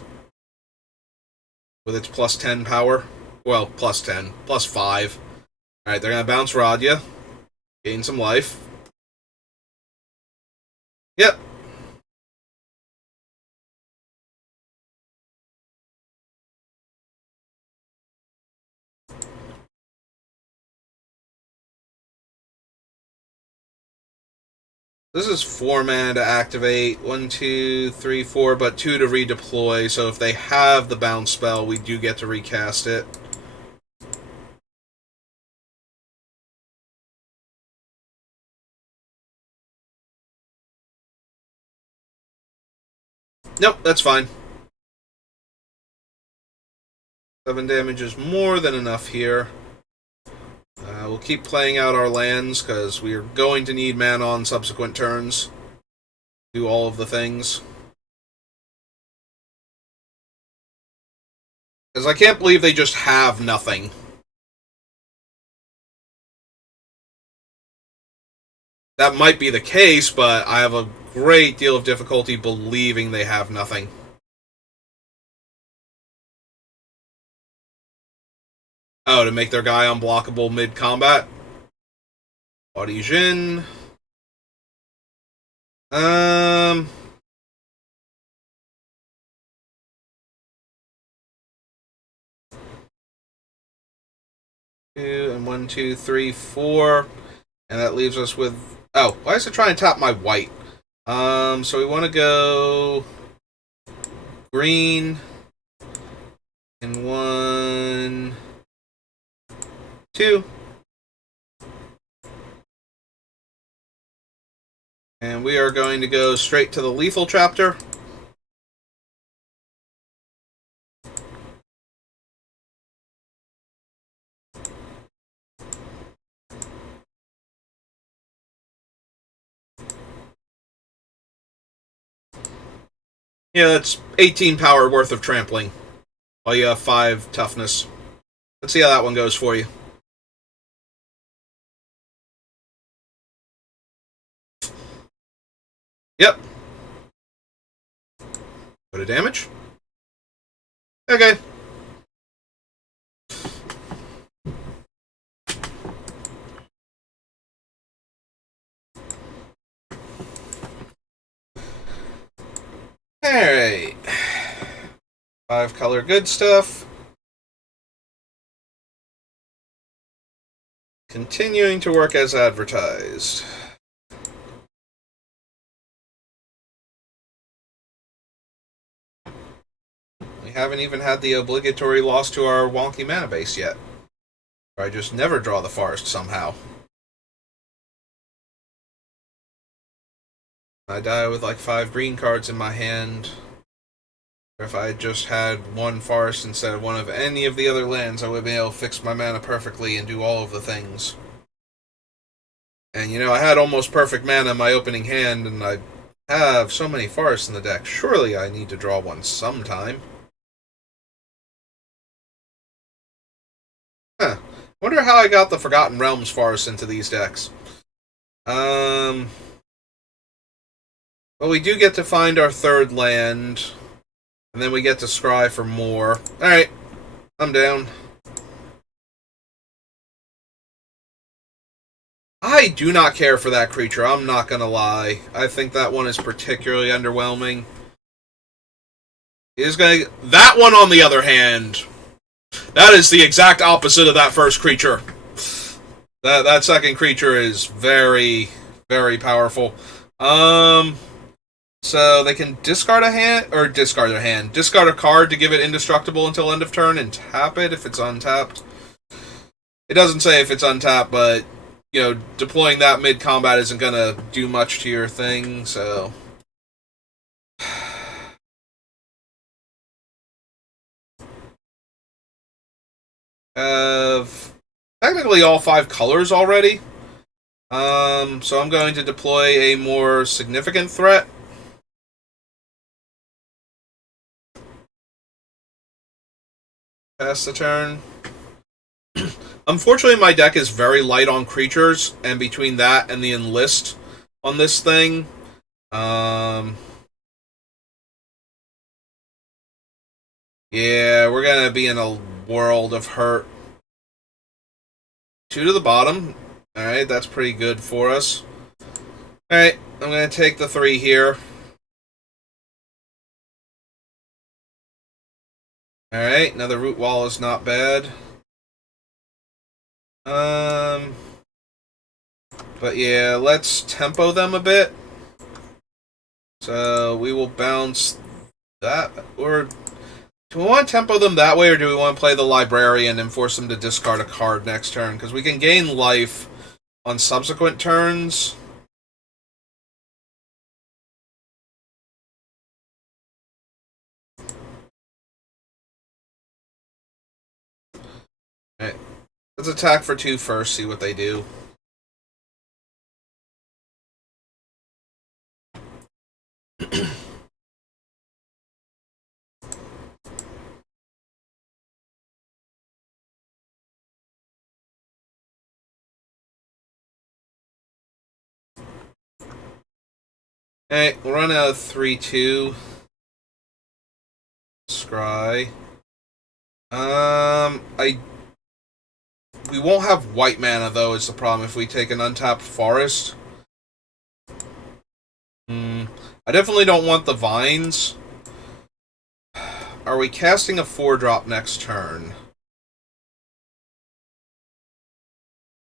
With its plus 10 power? Well, plus 10. Plus 5. Alright, they're going to bounce Radia. Gain some life. Yep. This is 4 mana to activate. 1, 2, 3, 4, but 2 to redeploy. So if they have the bounce spell, we do get to recast it. Nope, that's fine. 7 damage is more than enough here. We'll keep playing out our lands, because we are going to need mana on subsequent turns. Do all of the things. Because I can't believe they just have nothing. That might be the case, but I have a great deal of difficulty believing they have nothing. Oh, to make their guy unblockable mid-combat? Body Jin. Two and 1, 2, 3, 4. And that leaves us with... Oh, why is it trying to tap my white? So we want to go... green. And 1... 2. And And we are going to go straight to the lethal chapter. Yeah, that's 18 power worth of trampling. While you have 5 toughness. Let's see how that one goes for you. Yep. Go to damage. Okay. Alright. 5 color good stuff. Continuing to work as advertised. We haven't even had the obligatory loss to our wonky mana base yet. Or I just never draw the forest somehow. I die with like 5 green cards in my hand. Or if I had just had 1 forest instead of one of any of the other lands, I would be able to fix my mana perfectly and do all of the things. And you know, I had almost perfect mana in my opening hand, and I have so many forests in the deck. Surely I need to draw one sometime. Huh. Wonder how I got the Forgotten Realms forest into these decks. Well, we do get to find our 3rd land, and then we get to scry for more. Alright, I'm down. I do not care for that creature, I'm not gonna lie. I think that one is particularly underwhelming. That one, on the other hand, that is the exact opposite of that first creature. That second creature is very, very powerful. So they can discard discard a card to give it indestructible until end of turn and tap it if it's untapped. It doesn't say if it's untapped, but you know, deploying that mid-combat isn't gonna do much to your thing, so... Have technically all 5 colors already. So I'm going to deploy a more significant threat. Pass the turn. Unfortunately, my deck is very light on creatures, and between that and the enlist on this thing, yeah, we're gonna be in a world of hurt. 2 to the bottom. Alright, that's pretty good for us. Alright, I'm gonna take the 3 here. Alright, another root wall is not bad. But yeah, let's tempo them a bit. So we will bounce that, or do we want to tempo them that way, or do we want to play the Librarian and force them to discard a card next turn? Because we can gain life on subsequent turns. Alright, let's attack for 2 first, see what they do. Alright, we'll run out of 3-2. Scry. We won't have white mana, though, is the problem, if we take an untapped forest. I definitely don't want the vines. Are we casting a 4-drop next turn?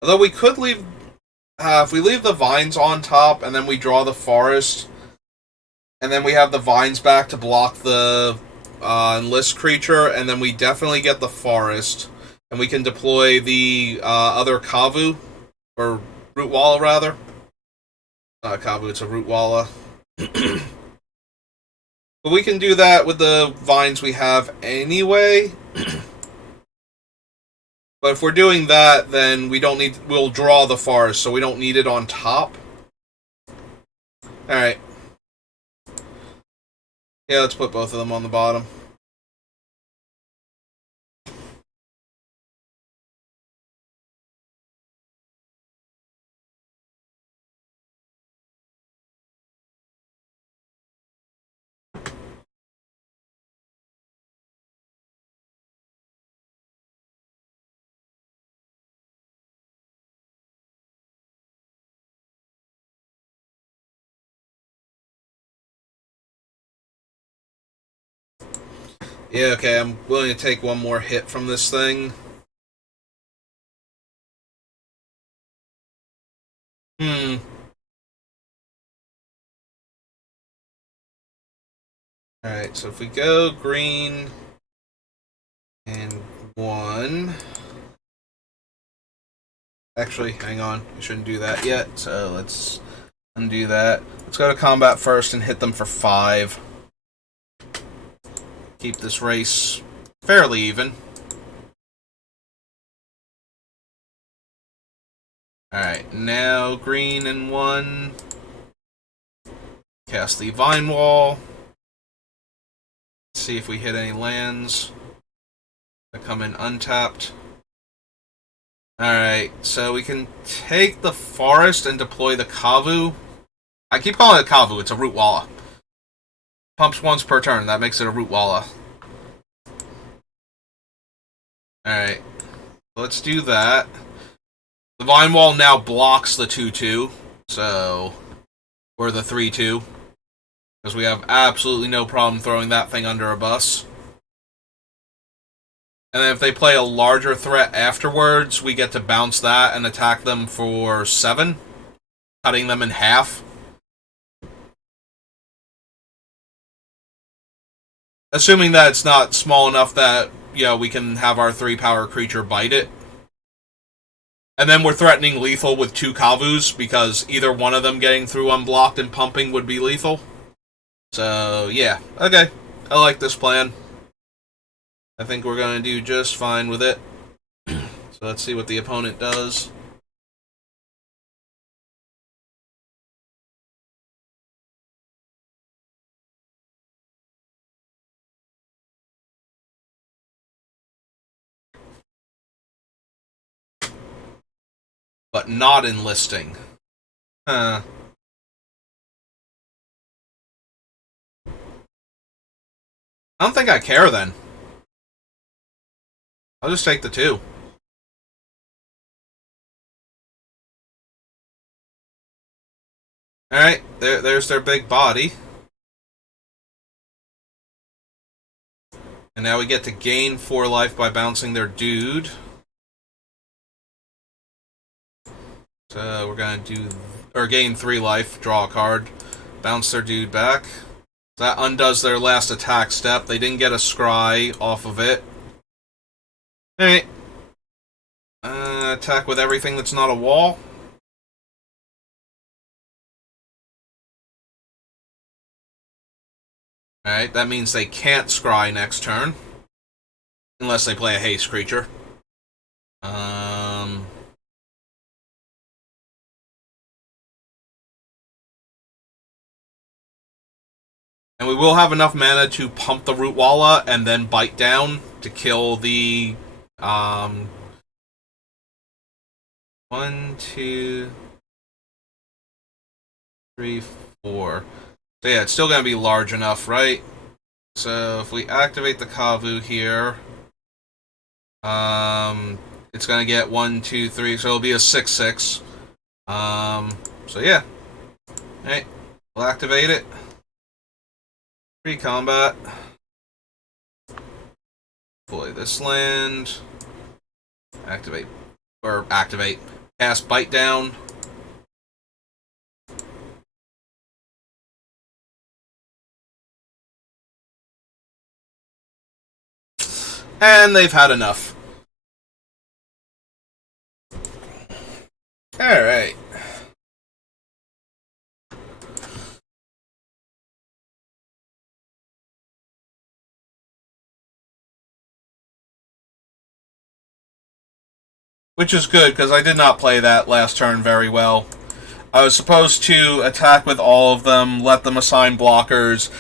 Although we could leave... if we leave the vines on top, and then we draw the forest, and then we have the vines back to block the enlist creature, and then we definitely get the forest, and we can deploy the other Kavu, or Root Wall, rather. Not a Kavu, it's a Root Walla. But we can do that with the vines we have anyway. But if we're doing that, then we'll draw the forest, so we don't need it on top. Alright. Yeah, let's put both of them on the bottom. Yeah, okay, I'm willing to take one more hit from this thing. Alright, so if we go green and 1... Actually, hang on. We shouldn't do that yet, so let's undo that. Let's go to combat first and hit them for 5. Keep this race fairly even. Alright, now green and 1. Cast the Vine Wall. See if we hit any lands that come in untapped. Alright, so we can take the forest and deploy the Kavu. I keep calling it Kavu, it's a Root Walla. Pumps once per turn, that makes it a Root Walla. Alright, let's do that. The Vine Wall now blocks the 2-2, so... or the 3-2. Because we have absolutely no problem throwing that thing under a bus. And then if they play a larger threat afterwards, we get to bounce that and attack them for 7, cutting them in half. Assuming that it's not small enough that, you know, we can have our 3-power creature bite it. And then we're threatening lethal with 2 Kavus, because either one of them getting through unblocked and pumping would be lethal. So, yeah. Okay. I like this plan. I think we're going to do just fine with it. So let's see what the opponent does. But not enlisting. Huh. I don't think I care then. I'll just take the 2. Alright, there's their big body. And now we get to gain 4 life by bouncing their dude. So we're gonna do... or gain 3 life, draw a card, bounce their dude back. That undoes their last attack step. They didn't get a scry off of it. Alright. Attack with everything that's not a wall. Alright, that means they can't scry next turn. Unless they play a haste creature. And we will have enough mana to pump the Root Walla and then bite down to kill the... 1, 2, 3, 4. So yeah, it's still going to be large enough, right? So if we activate the Kavu here, it's going to get 1, 2, 3, so it'll be a 6/6. So yeah. Alright, we'll activate it. Pre-combat. Deploy this land. Activate. Or activate. Cast Bite Down. And they've had enough. Alright. which is good, because I did not play that last turn very well. I was supposed to attack with all of them, let them assign blockers,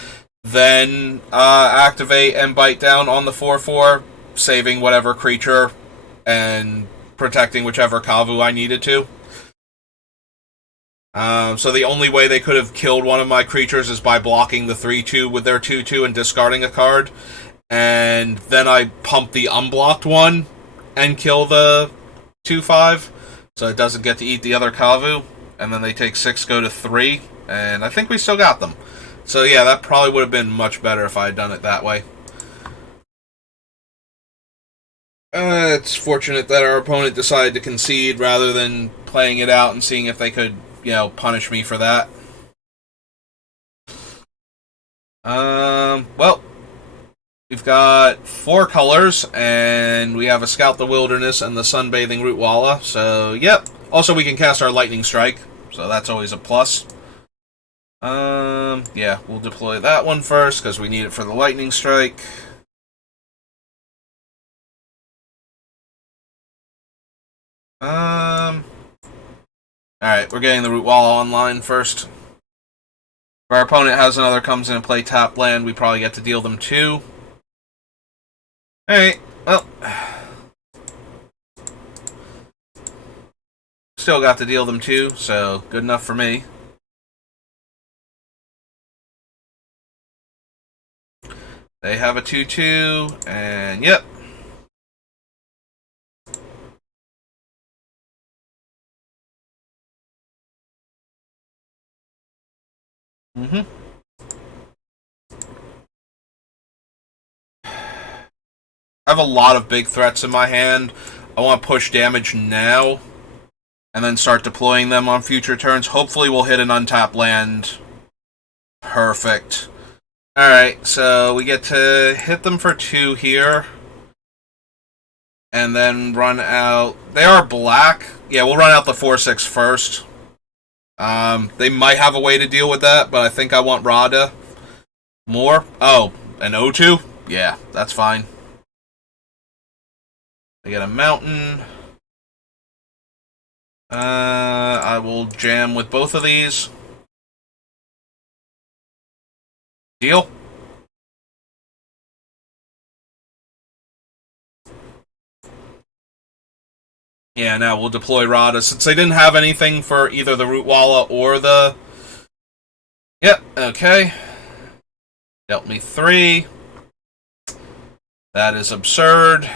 then activate and bite down on the 4/4, saving whatever creature and protecting whichever Kavu I needed to. So the only way they could have killed one of my creatures is by blocking the 3/2 with their 2/2 and discarding a card. And then I pump the unblocked one and kill the 2/5, so it doesn't get to eat the other Kavu. And then they take 6, go to 3, and I think we still got them. So yeah, that probably would have been much better if I had done it that way. It's fortunate that our opponent decided to concede rather than playing it out and seeing if they could, punish me for that. Well, we've got 4 colors, and we have a Scout the Wilderness and the Sunbathing Rootwalla, so yep. Also, we can cast our Lightning Strike, so that's always a plus. Yeah, we'll deploy that one first, because we need it for the Lightning Strike. Alright, we're getting the Rootwalla online first. If our opponent has another comes in and play tap land, we probably get to deal them 2. Alright, well. Still got to deal them 2, so good enough for me. They have a 2/2, and yep. I have a lot of big threats in my hand. I want to push damage now, and then start deploying them on future turns. Hopefully we'll hit an untapped land. Perfect. Alright, so we get to hit them for 2 here. And then run out... They are black. Yeah, we'll run out the 4/6 first. They might have a way to deal with that, but I think I want Rada more. Oh, an O2? Yeah, that's fine. I get a mountain. I will jam with both of these. Deal. Yeah, now we'll deploy Rada. Since they didn't have anything for either the Rootwalla or the... Yep, okay. Dealt me 3. That is absurd.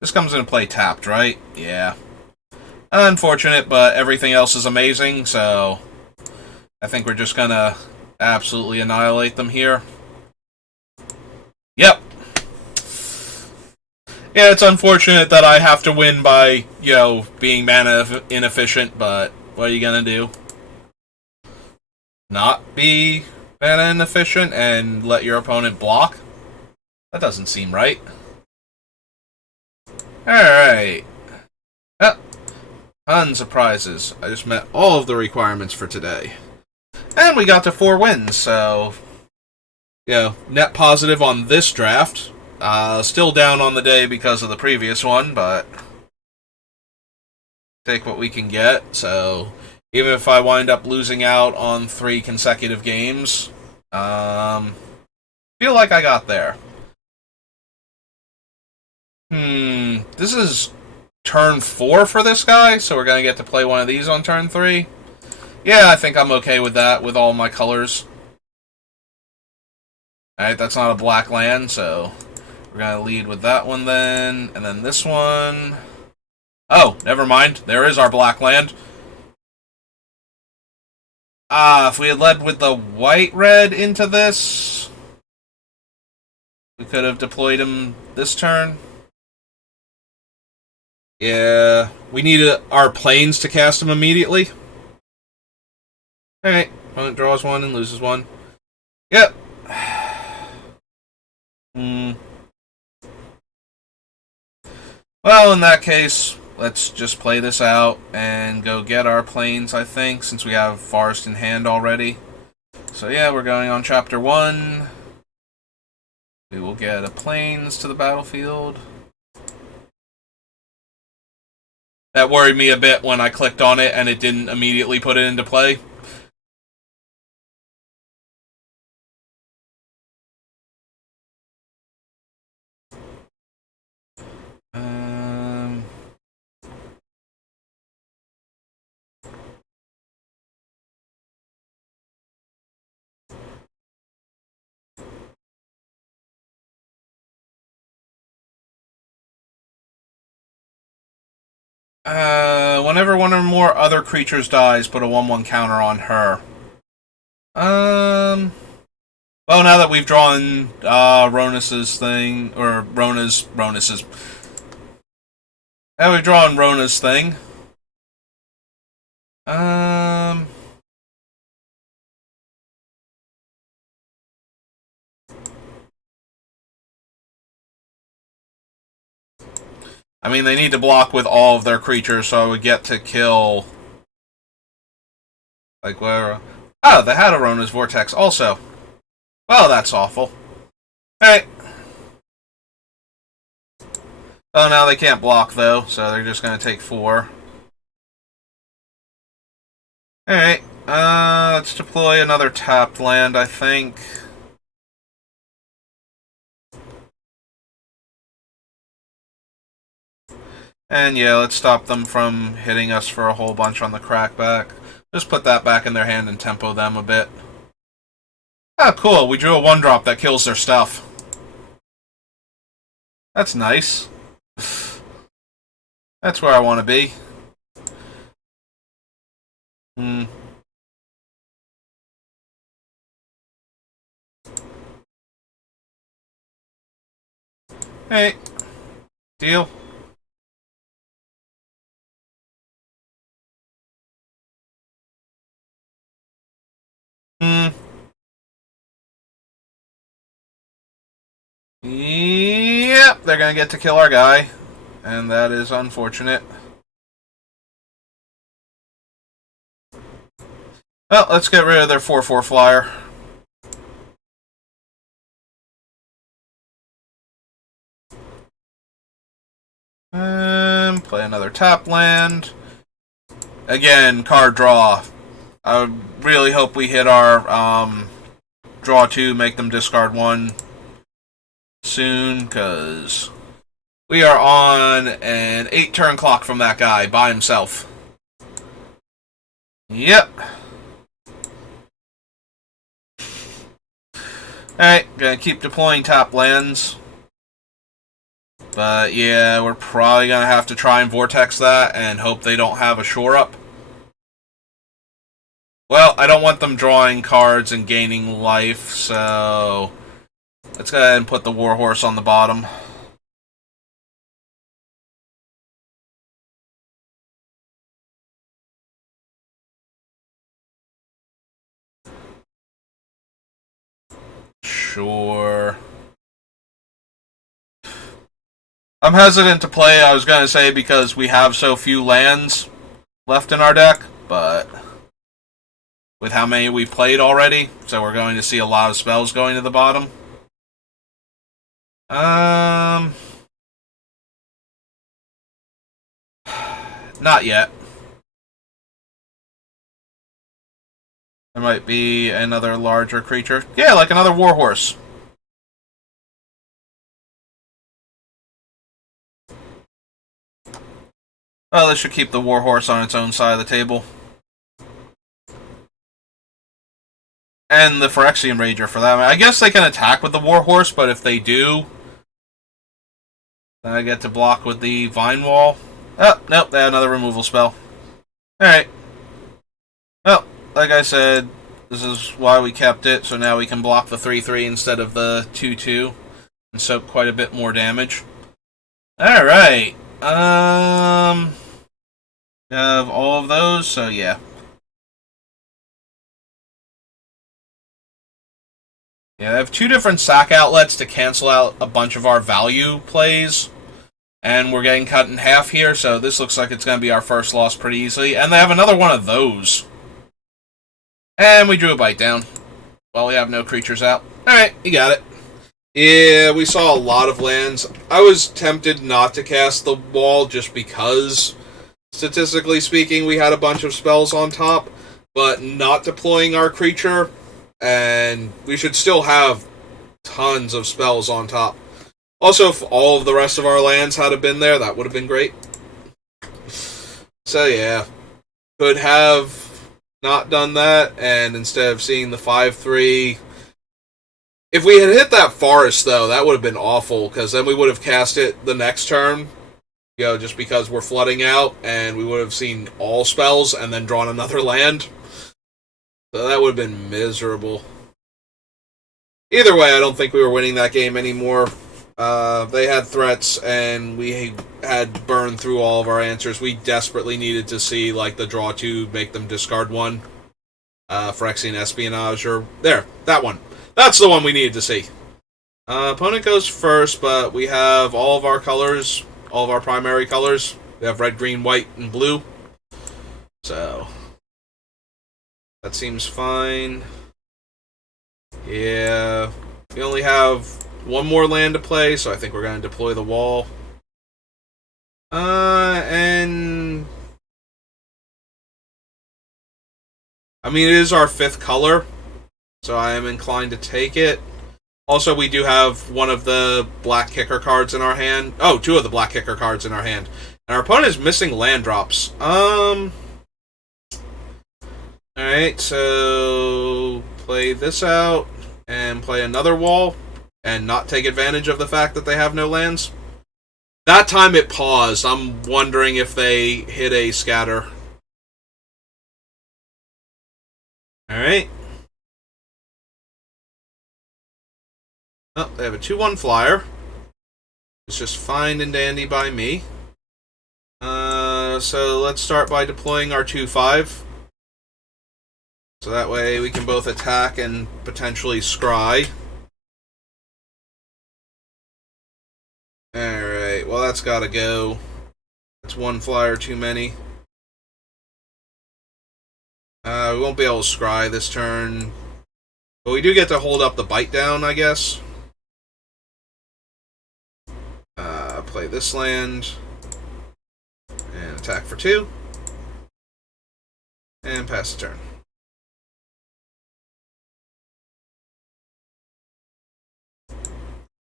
This comes into play tapped, right? Yeah. Unfortunate, but everything else is amazing, so... I think we're just gonna absolutely annihilate them here. Yep. Yeah, it's unfortunate that I have to win by, being mana inefficient, but what are you gonna do? Not be mana inefficient and let your opponent block? That doesn't seem right. Alright. Oh, tons of prizes. I just met all of the requirements for today. And we got to 4 wins, so... net positive on this draft. Still down on the day because of the previous one, but... take what we can get, so... even if I wind up losing out on 3 consecutive games, feel like I got there. This is turn 4 for this guy, so we're going to get to play one of these on turn 3. Yeah, I think I'm okay with that, with all my colors. Alright, that's not a black land, so we're going to lead with that one then, and then this one. Oh, never mind, there is our black land. If we had led with the white-red into this, we could have deployed him this turn. Yeah, we needed our planes to cast him immediately. Alright, opponent draws 1 and loses 1. Yep. Well, in that case, let's just play this out and go get our planes, I think, since we have Forest in hand already. So yeah, we're going on Chapter 1. We will get a planes to the battlefield. That worried me a bit when I clicked on it and it didn't immediately put it into play. Whenever one or more other creatures dies, put a 1/1 counter on her. Well, now that we've drawn Ronus's thing, or Ronus's. Now we've drawn Rona's thing. I mean, they need to block with all of their creatures, so I would get to kill. Like, where. Oh, they had a Rona's Vortex also. Well, that's awful. Alright. Oh, now they can't block, though, so they're just going to take 4. Alright. Let's deploy another tapped land, I think. And yeah, let's stop them from hitting us for a whole bunch on the crackback. Just put that back in their hand and tempo them a bit. Ah, cool. We drew a 1-drop that kills their stuff. That's nice. That's where I want to be. Hey. Deal. Yep, they're gonna get to kill our guy. And that is unfortunate. Well, let's get rid of their 4/4 flyer. Play another tap land. Again, card draw. I really hope we hit our draw 2, make them discard 1 soon, because we are on an 8-turn clock from that guy by himself. Yep. Alright, gonna keep deploying tap lands. But yeah, we're probably gonna have to try and vortex that and hope they don't have a shore up. Well, I don't want them drawing cards and gaining life, so let's go ahead and put the Warhorse on the bottom. Sure. I'm hesitant to play, I was going to say, because we have so few lands left in our deck, but with how many we've played already, so we're going to see a lot of spells going to the bottom. Not yet. There might be another larger creature. Yeah, like another Warhorse. Well, this should keep the Warhorse on its own side of the table. And the Phyrexian Rager, for that. I guess they can attack with the Warhorse, but if they do, then I get to block with the Vine Wall. Oh, nope, they had another removal spell. Alright. Well, like I said, this is why we kept it, so now we can block the 3/3 instead of the 2/2, and soak quite a bit more damage. Alright. Of all of those, so yeah. Yeah, I have 2 different sack outlets to cancel out a bunch of our value plays. And we're getting cut in half here, so this looks like it's going to be our first loss pretty easily. And they have another one of those. And we drew a bite down. Well, we have no creatures out. Alright, you got it. Yeah, we saw a lot of lands. I was tempted not to cast the wall just because statistically speaking, we had a bunch of spells on top, but not deploying our creature, and we should still have tons of spells on top. Also, if all of the rest of our lands had been there, that would have been great. So yeah, could have not done that, and instead of seeing the 5/3... If we had hit that forest, though, that would have been awful, because then we would have cast it the next turn, just because we're flooding out, and we would have seen all spells, and then drawn another land. So that would have been miserable. Either way, I don't think we were winning that game anymore. They had threats, and we had burned through all of our answers. We desperately needed to see, like, the draw 2, make them discard 1. Phyrexian Espionage, or... There, that one. That's the one we needed to see. Opponent goes first, but we have all of our colors, all of our primary colors. We have red, green, white, and blue. So... that seems fine. Yeah... we only have one more land to play, so I think we're going to deploy the wall. And... I mean, it is our 5th color, so I am inclined to take it. Also, we do have one of the black kicker cards in our hand. Oh, 2 of the black kicker cards in our hand. And our opponent is missing land drops. Alright, so... play this out, and play another wall, and not take advantage of the fact that they have no lands. That time it paused. I'm wondering if they hit a scatter. Alright. Oh, they have a 2/1 flyer. It's just fine and dandy by me. So let's start by deploying our 2/5. So that way we can both attack and potentially scry. Alright, well that's gotta go. That's 1 flyer too many. We won't be able to scry this turn. But we do get to hold up the bite down, I guess. Play this land. And attack for 2. And pass the turn.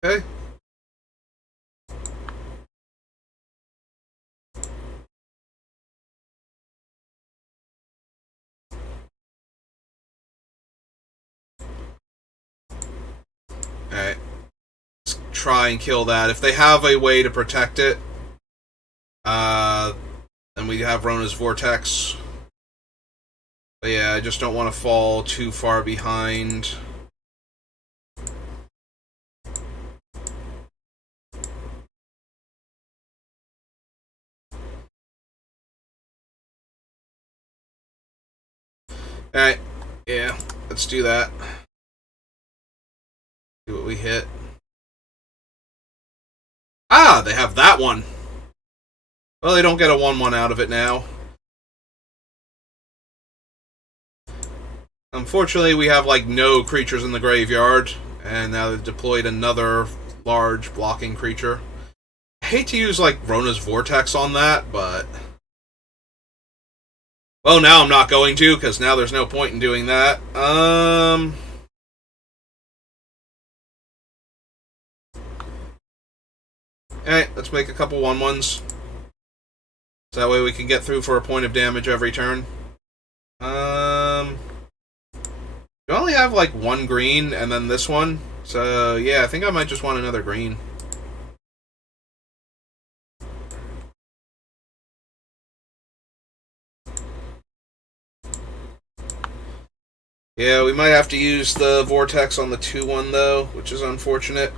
Okay. Alright. Let's try and kill that. If they have a way to protect it, then we have Rona's Vortex. But yeah, I just don't want to fall too far behind. Alright, yeah, let's do that. See what we hit. Ah, they have that one. Well, they don't get a 1/1 out of it now. Unfortunately, we have, like, no creatures in the graveyard, and now they've deployed another large blocking creature. I hate to use, like, Rona's Vortex on that, but... well, now I'm not going to, because now there's no point in doing that. Alright, let's make a couple 1/1s. So that way we can get through for a point of damage every turn. You only have, like, 1 green, and then this one. So, yeah, I think I might just want another green. Yeah, we might have to use the Vortex on the 2/1, though, which is unfortunate.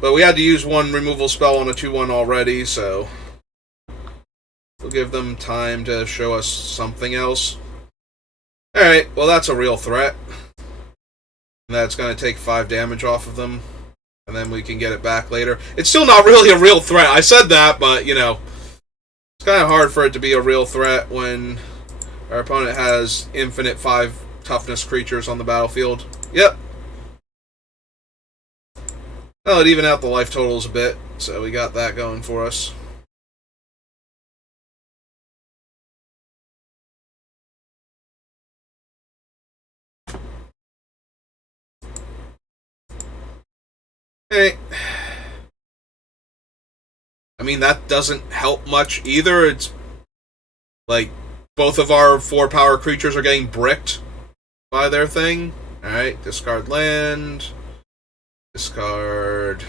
But we had to use 1 removal spell on a 2/1 already, so... we'll give them time to show us something else. Alright, well that's a real threat. And that's going to take 5 damage off of them. And then we can get it back later. It's still not really a real threat. I said that, but, you know... it's kind of hard for it to be a real threat when our opponent has infinite 5 toughness creatures on the battlefield. Yep. Well, it evened out the life totals a bit, so we got that going for us. Hey. I mean, that doesn't help much either. It's like both of our 4-power creatures are getting bricked by their thing. Alright, discard land. Discard.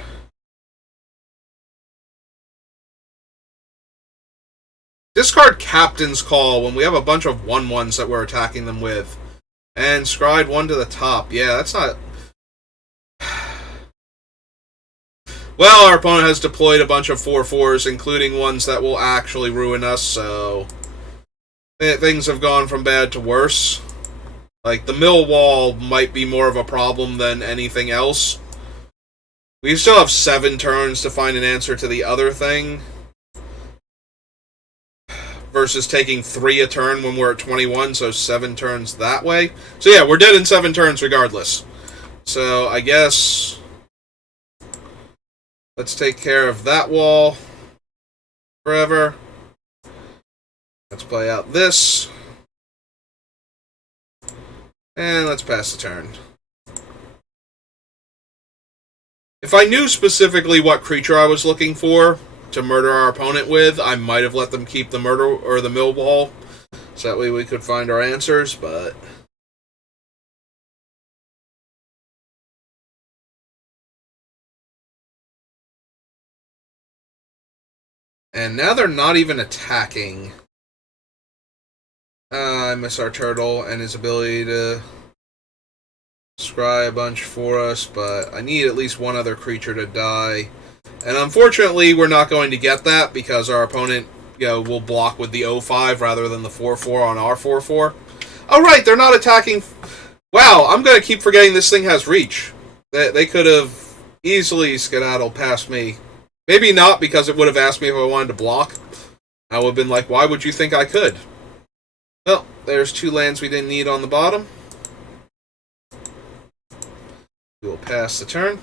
Discard Captain's Call when we have a bunch of 1/1s that we're attacking them with. And scryed 1 to the top. Yeah, that's not... Well, our opponent has deployed a bunch of 4/4s, including ones that will actually ruin us, so... Things have gone from bad to worse. Like, the mill wall might be more of a problem than anything else. We still have 7 turns to find an answer to the other thing. Versus taking 3 a turn when we're at 21, so 7 turns that way. So yeah, we're dead in 7 turns regardless. So I guess... let's take care of that wall. Forever. Let's play out this. And let's pass the turn. If I knew specifically what creature I was looking for to murder our opponent with, I might have let them keep the murder or the mill wall, so that way we could find our answers, but... And now they're not even attacking. I miss our turtle and his ability to scry a bunch for us, but I need at least one other creature to die. And unfortunately, we're not going to get that because our opponent, will block with the 0/5 rather than the 4/4 on our 4/4. Oh, right, they're not attacking. Wow, I'm going to keep forgetting this thing has reach. They could have easily skedaddled past me. Maybe not, because it would have asked me if I wanted to block. I would have been like, why would you think I could? Well, there's 2 lands we didn't need on the bottom. We will pass the turn.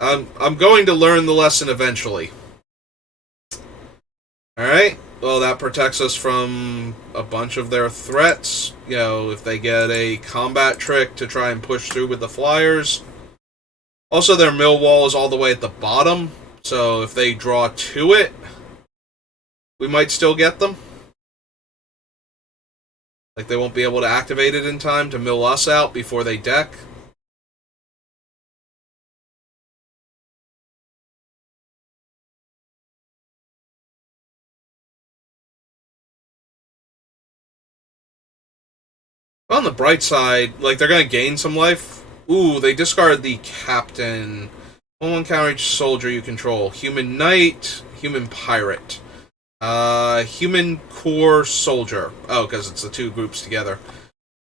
I'm going to learn the lesson eventually. Alright, well, that protects us from a bunch of their threats. If they get a combat trick to try and push through with the flyers. Also, their mill wall is all the way at the bottom, so if they draw to it, we might still get them. Like, they won't be able to activate it in time to mill us out before they deck. On the bright side, like, they're going to gain some life. Ooh, they discarded the captain. 1/1 counter each soldier you control. Human knight, human pirate. Human core soldier. Oh, because it's the 2 groups together.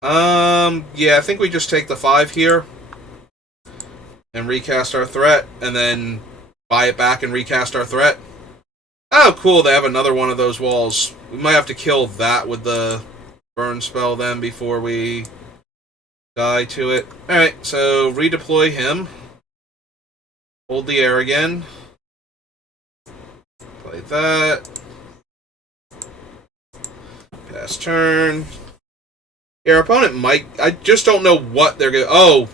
Yeah, I think we just take the 5 here. And recast our threat. And then buy it back and recast our threat. Oh, cool, they have another one of those walls. We might have to kill that with the burn spell then before we die to it. Alright, so redeploy him. Hold the air again. Play that. Pass turn. Your opponent might... I just don't know what they're going to... Oh,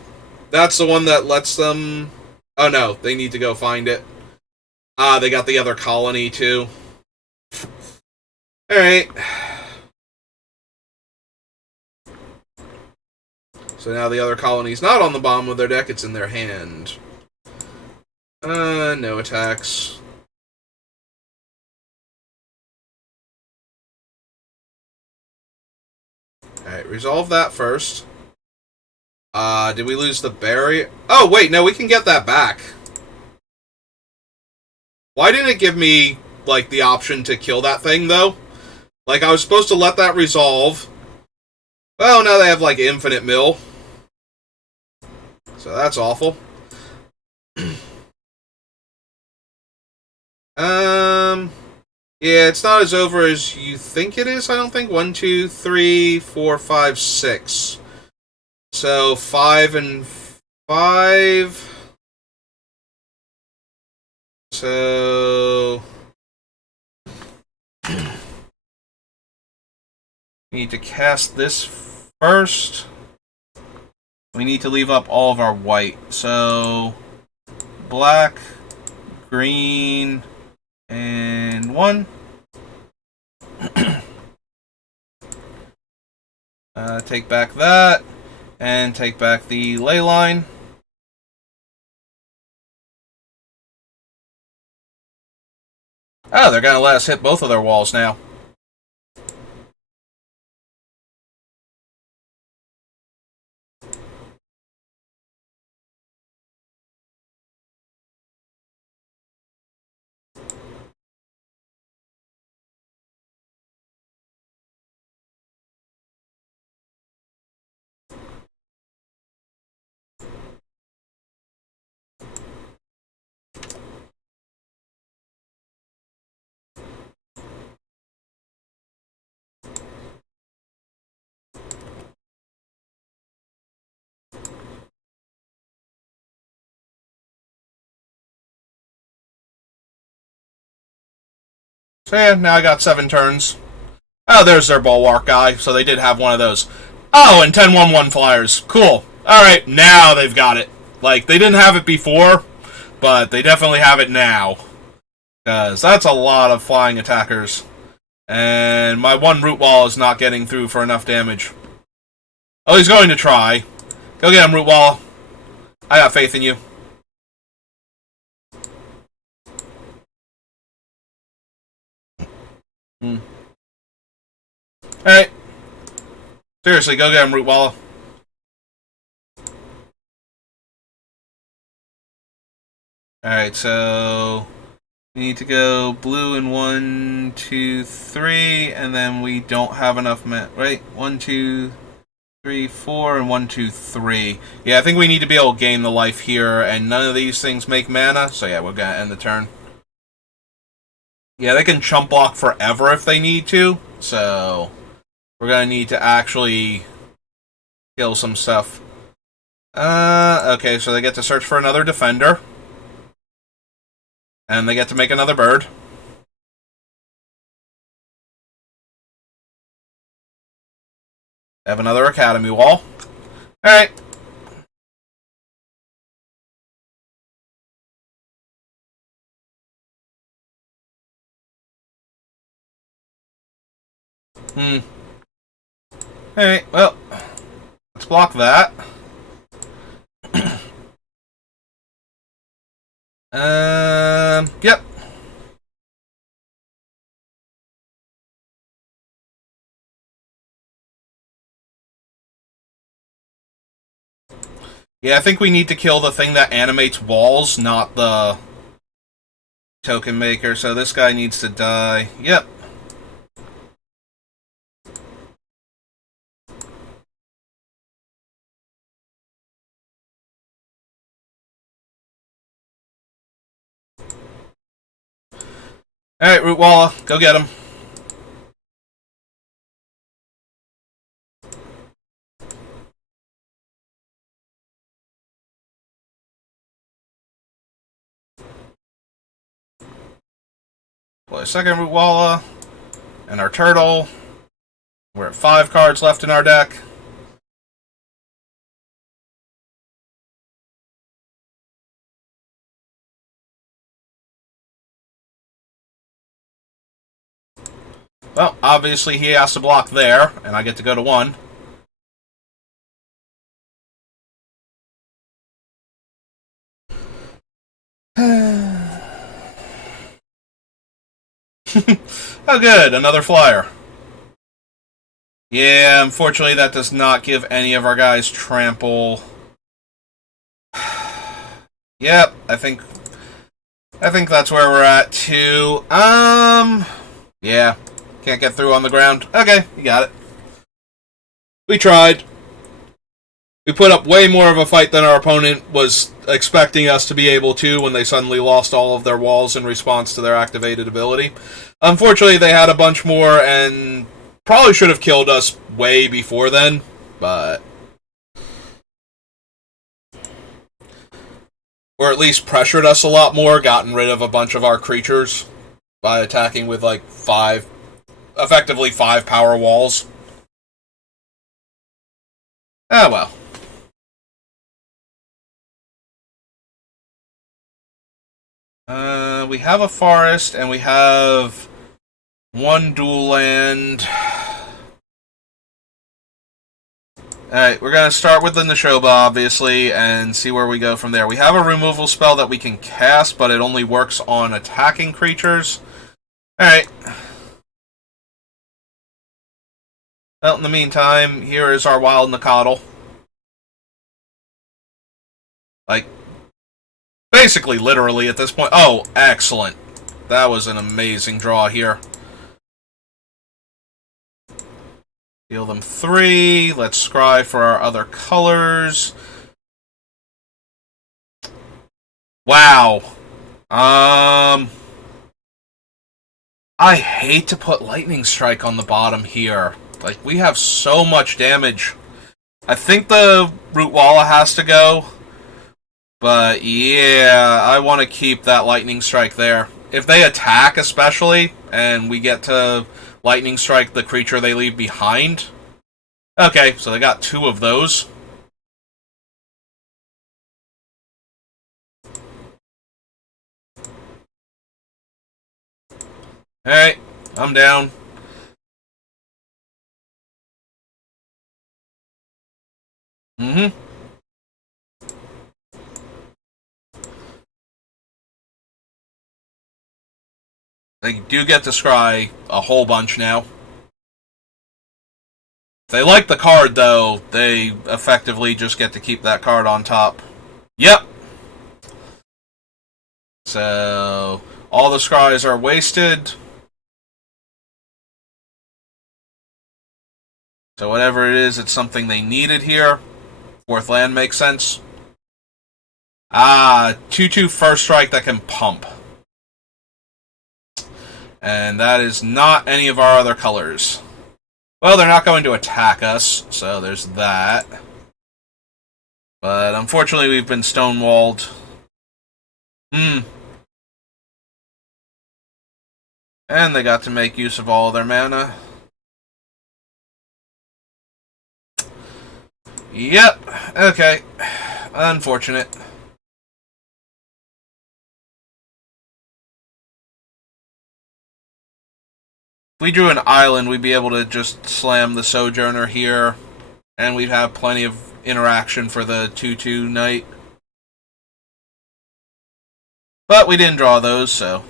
that's the one that lets them... Oh no, they need to go find it. Ah, they got the other colony too. Alright. So now the other colony's not on the bottom of their deck, it's in their hand. No attacks. Alright, resolve that first. Did we lose the barrier? Oh, wait, no, we can get that back. Why didn't it give me, like, the option to kill that thing, though? Like, I was supposed to let that resolve. Well, now they have, like, infinite mill. So that's awful. Yeah, it's not as over as you think it is, I don't think. 1, 2, 3, 4, 5, 6. So 5 and 5. So we need to cast this first. we need to leave up all of our white. So, black, green, and 1. Take back that, and take back the ley line. Oh, they're going to let us hit both of their walls now. So yeah, now I got 7 turns. Oh, there's their bulwark guy, so they did have one of those. Oh, and 10-1-1 flyers. Cool. Alright, now they've got it. Like, they didn't have it before, but they definitely have it now. Because that's a lot of flying attackers. And my 1 root wall is not getting through for enough damage. Oh, he's going to try. Go get him, root wall. I got faith in you. Alright. Seriously, go get him, root wall. Alright, so we need to go blue in 1, 2, 3, and then we don't have enough right? 1, 2, 3, 4, and 1, 2, 3. Yeah, I think we need to be able to gain the life here, and none of these things make mana, so yeah, we're gonna end the turn. Yeah, they can chump block forever if they need to, so we're gonna need to actually kill some stuff. Okay, so they get to search for another defender. And they get to make another bird. Have another academy wall. Alright. Alright, well, let's block that. Yep. Yeah, I think we need to kill the thing that animates walls, not the token maker, so this guy needs to die. Yep. Alright, Rootwalla, go get him. Play a second Rootwalla, and our turtle. We're at 5 cards left in our deck. Well, obviously he has to block there, and I get to go to 1. Oh good, another flyer. Yeah, unfortunately that does not give any of our guys trample. Yep, I think that's where we're at too. Yeah. Can't get through on the ground. Okay, you got it. We tried. We put up way more of a fight than our opponent was expecting us to be able to when they suddenly lost all of their walls in response to their activated ability. Unfortunately, they had a bunch more and probably should have killed us way before then, but... or at least pressured us a lot more, gotten rid of a bunch of our creatures by attacking with like effectively 5 power walls. Ah, well. We have a forest, and we have one dual land. Alright, we're going to start with the Neshoba, obviously, and see where we go from there. We have a removal spell that we can cast, but it only works on attacking creatures. Alright. Well, in the meantime, here is our Wild Nacatl. Like, basically, literally, at this point. Oh, excellent. That was an amazing draw here. Deal them 3. Let's scry for our other colors. Wow. I hate to put Lightning Strike on the bottom here. Like, we have so much damage. I think the Rootwalla has to go. But, yeah, I want to keep that Lightning Strike there. If they attack, especially, and we get to Lightning Strike the creature they leave behind. Okay, so they got 2 of those. Alright, I'm down. Mm-hmm. They do get to scry a whole bunch now. If they like the card, though, they effectively just get to keep that card on top. Yep. So, all the scries are wasted. So whatever it is, it's something they needed here. 4th land makes sense. 2/2 first strike that can pump. And that is not any of our other colors. Well, they're not going to attack us, so there's that. But unfortunately, we've been stonewalled. And they got to make use of all their mana. Yep, okay. Unfortunate. If we drew an island, we'd be able to just slam the Sojourner here, and we'd have plenty of interaction for the 2/2 knight. But we didn't draw those, so.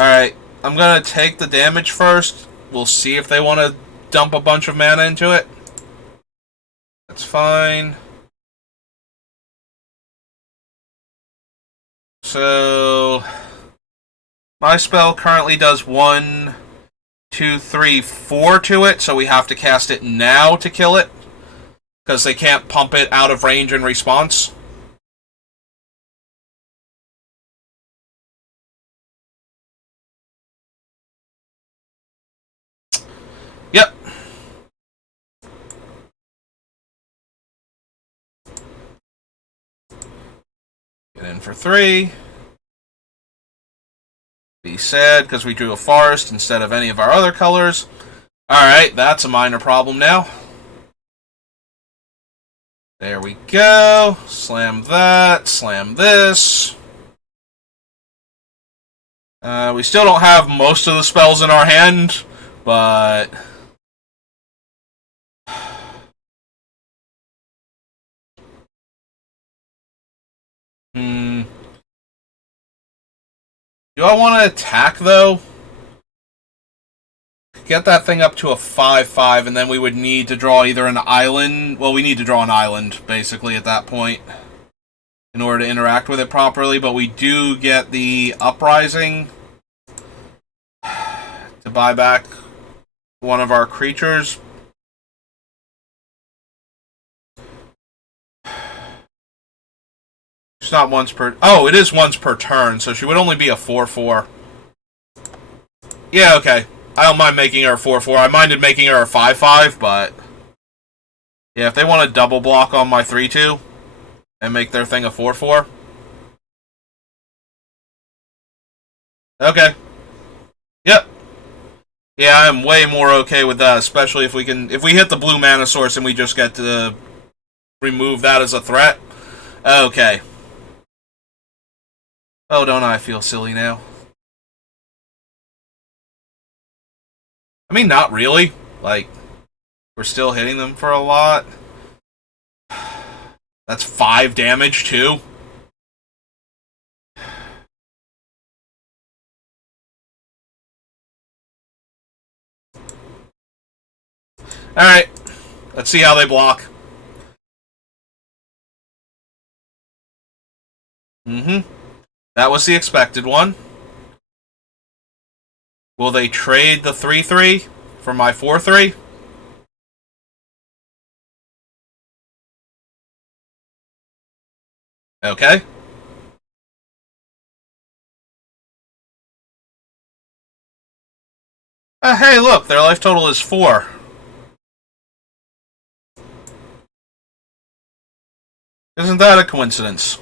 Alright, I'm gonna take the damage first. We'll see if they want to dump a bunch of mana into it. That's fine. So, my spell currently does 1, 2, 3, 4 to it, so we have to cast it now to kill it, because they can't pump it out of range in response. Yep. Get in for 3. Be sad because we drew a forest instead of any of our other colors. Alright, that's a minor problem now. There we go. Slam that. Slam this. We still don't have most of the spells in our hand, but do I want to attack, though? Get that thing up to a 5/5, and then we would need to draw either an island. Well, we need to draw an island, basically, at that point, in order to interact with it properly. But we do get the Uprising to buy back one of our creatures. It's not once per... Oh, it is once per turn, so she would only be a 4/4. Yeah, okay. I don't mind making her a 4/4. I minded making her a 5/5, but... Yeah, if they want to double block on my 3/2 and make their thing a 4/4. Okay. Yep. Yeah, I'm way more okay with that, especially if we hit the blue mana source and we just get to remove that as a threat. Okay. Oh, don't I feel silly now? I mean, not really. Like, we're still hitting them for a lot. That's 5 damage, too. Alright. Let's see how they block. Mm-hmm. That was the expected one. Will they trade the 3-3 for my 4-3? Okay. Hey, look, their life total is 4. Isn't that a coincidence?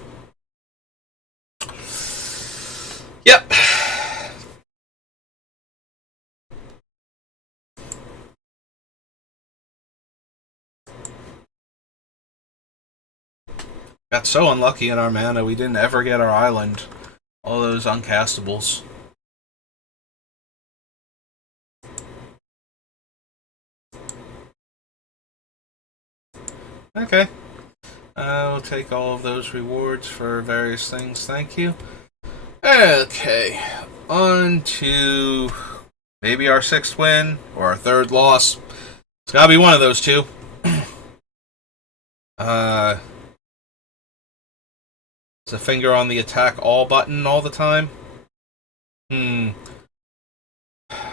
Yep. Got so unlucky in our mana, we didn't ever get our island. All those uncastables. Okay. I'll take all of those rewards for various things, thank you. Okay. On to maybe our 6th win, or our 3rd loss. It's gotta be one of those two. It's a finger on the attack all button all the time.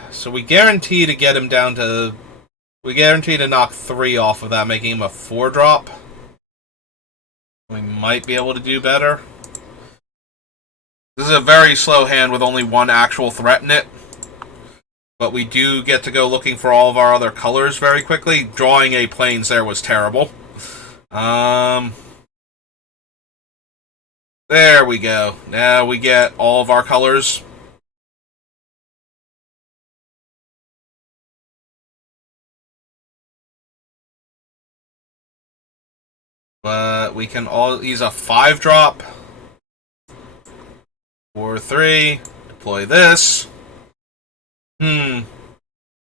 So we guarantee to get him down to... We guarantee to knock 3 off of that, making him a 4-drop. We might be able to do better. This is a very slow hand with only one actual threat in it. But we do get to go looking for all of our other colors very quickly. Drawing a plains there was terrible. There we go. Now we get all of our colors. But we can all... He's a 5-drop. 4-3. Deploy this.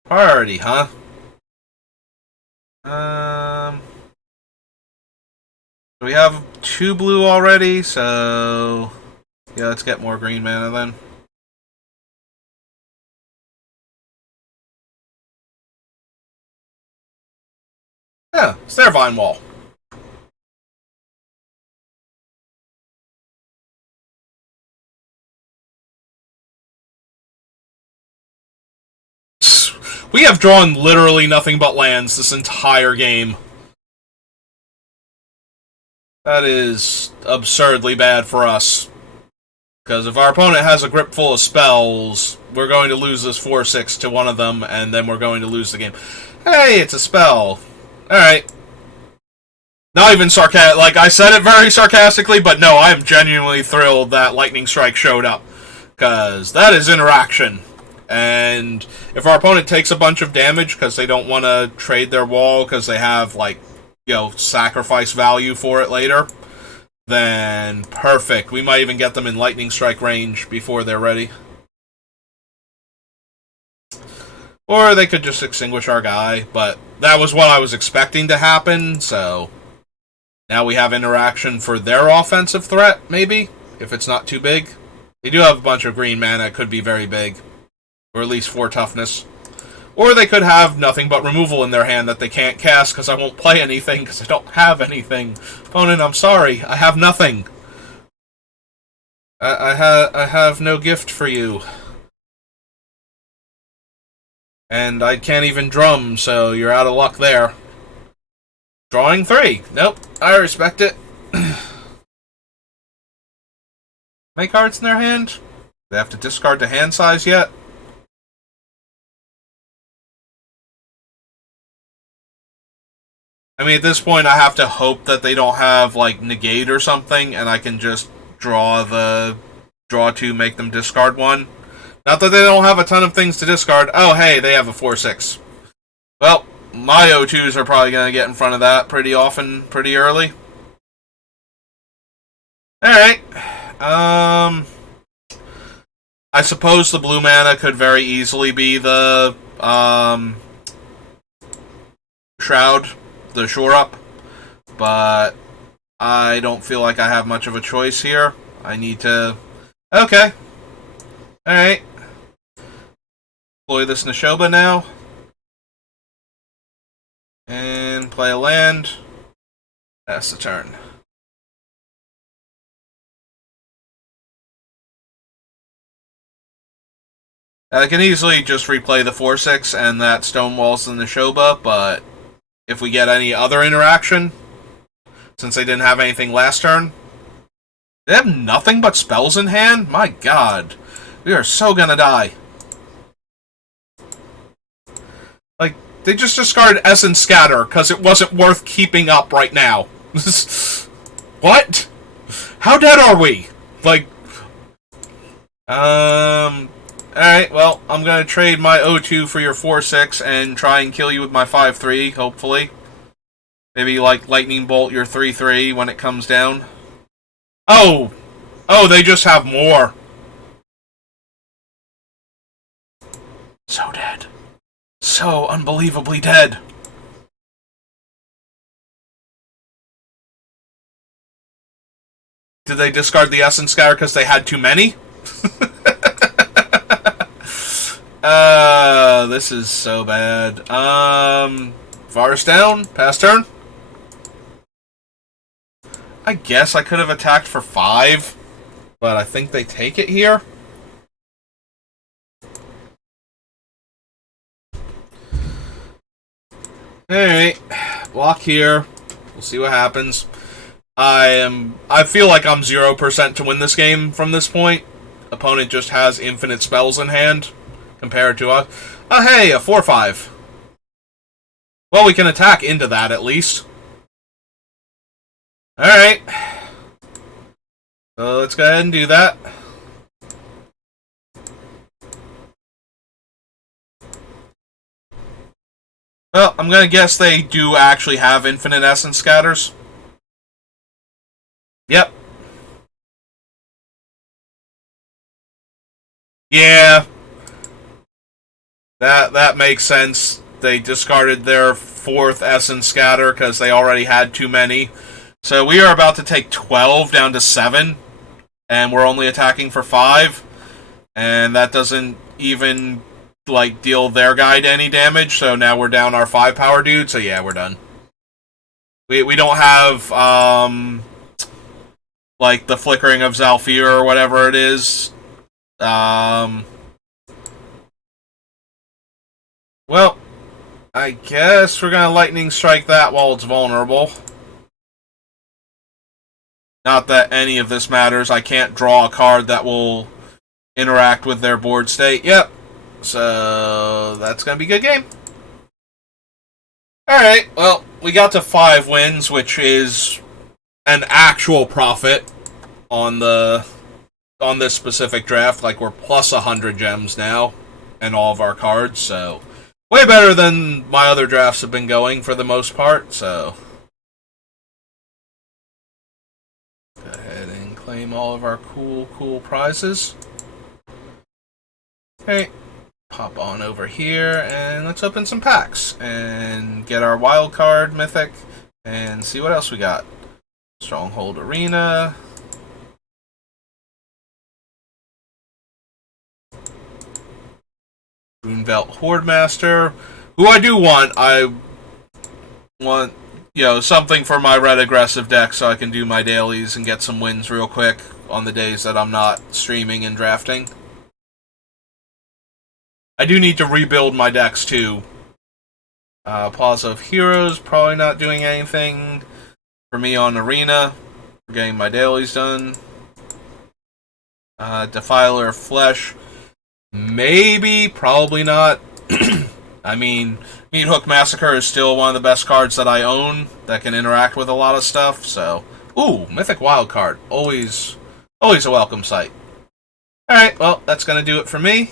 Priority, huh? We have 2 blue already, so... Yeah, let's get more green mana then. Yeah, it's their Vine Wall. We have drawn literally nothing but lands this entire game. That is absurdly bad for us. Because if our opponent has a grip full of spells, we're going to lose this 4-6 to one of them, and then we're going to lose the game. Hey, it's a spell. Alright. Not even sarcastic. Like, I said it very sarcastically, but no, I am genuinely thrilled that Lightning Strike showed up. Because that is interaction. And if our opponent takes a bunch of damage because they don't want to trade their wall because they have, like, you know, sacrifice value for it later, then perfect. We might even get them in Lightning Strike range before they're ready. Or they could just extinguish our guy, but that was what I was expecting to happen, so now we have interaction for their offensive threat, maybe, if it's not too big. They do have a bunch of green mana, it could be very big. Or at least 4 toughness. Or they could have nothing but removal in their hand that they can't cast because I won't play anything because I don't have anything. Opponent, I'm sorry. I have nothing. I have no gift for you. And I can't even drum, so you're out of luck there. Drawing 3. Nope. I respect it. Make cards in their hand? They have to discard to hand size yet? I mean, at this point, I have to hope that they don't have, like, negate or something, and I can just draw 2, make them discard 1. Not that they don't have a ton of things to discard. Oh, hey, they have a 4-6. Well, my O2s are probably going to get in front of that pretty often, pretty early. Alright. I suppose the blue mana could very easily be the, Shroud, the Shore Up. But I don't feel like I have much of a choice here. I need to... Okay. Alright. Deploy this Neshoba now. And play a land. That's the turn. I can easily just replay the 4-6 and that Stonewalls and Neshoba, but if we get any other interaction, since they didn't have anything last turn, they have nothing but spells in hand? My god. We are so gonna die. Like, they just discarded Essence Scatter because it wasn't worth keeping up right now. What? How dead are we? Like, alright, well, I'm gonna trade my 0-2 for your 4-6 and try and kill you with my 5-3, hopefully. Maybe, like, Lightning Bolt your 3-3 when it comes down. Oh! Oh, they just have more. So dead. So unbelievably dead. Did they discard the Essence Scatter because they had too many? This is so bad. Forest down. Pass turn. I guess I could have attacked for 5, but I think they take it here. Alright. Block here. We'll see what happens. I feel like I'm 0% to win this game from this point. Opponent just has infinite spells in hand compared to us. Oh, hey, a 4-5. Well, we can attack into that at least. Alright. So let's go ahead and do that. Well, I'm gonna guess they do actually have infinite Essence Scatters. Yep. Yeah. That makes sense. They discarded their 4th Essence Scatter because they already had too many. So we are about to take 12 down to 7. And we're only attacking for 5. And that doesn't even, like, deal their guy any damage. So now we're down our 5 power dude. So yeah, we're done. We don't have, like, the Flickering of Zhalfir or whatever it is. Well, I guess we're gonna Lightning Strike that while it's vulnerable. Not that any of this matters. I can't draw a card that will interact with their board state. Yep. So, that's gonna be a good game. Alright, well, we got to 5 wins, which is an actual profit on this specific draft. Like, we're plus 100 gems now and all of our cards, so way better than my other drafts have been going for the most part, so go ahead and claim all of our cool prizes. Okay, pop on over here and let's open some packs and get our wild card mythic and see what else we got. Stronghold Arena. Runebelt Hordemaster, who I do want. I want, something for my red aggressive deck so I can do my dailies and get some wins real quick on the days that I'm not streaming and drafting. I do need to rebuild my decks too. Plaza of Heroes, probably not doing anything for me on Arena. For getting my dailies done. Defiler of Flesh. Maybe, probably not. I mean, Meat Hook Massacre is still one of the best cards that I own that can interact with a lot of stuff, so... Ooh, Mythic Wildcard. Always a welcome sight. Alright, well, that's going to do it for me.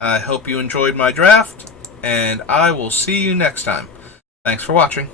I hope you enjoyed my draft, and I will see you next time. Thanks for watching.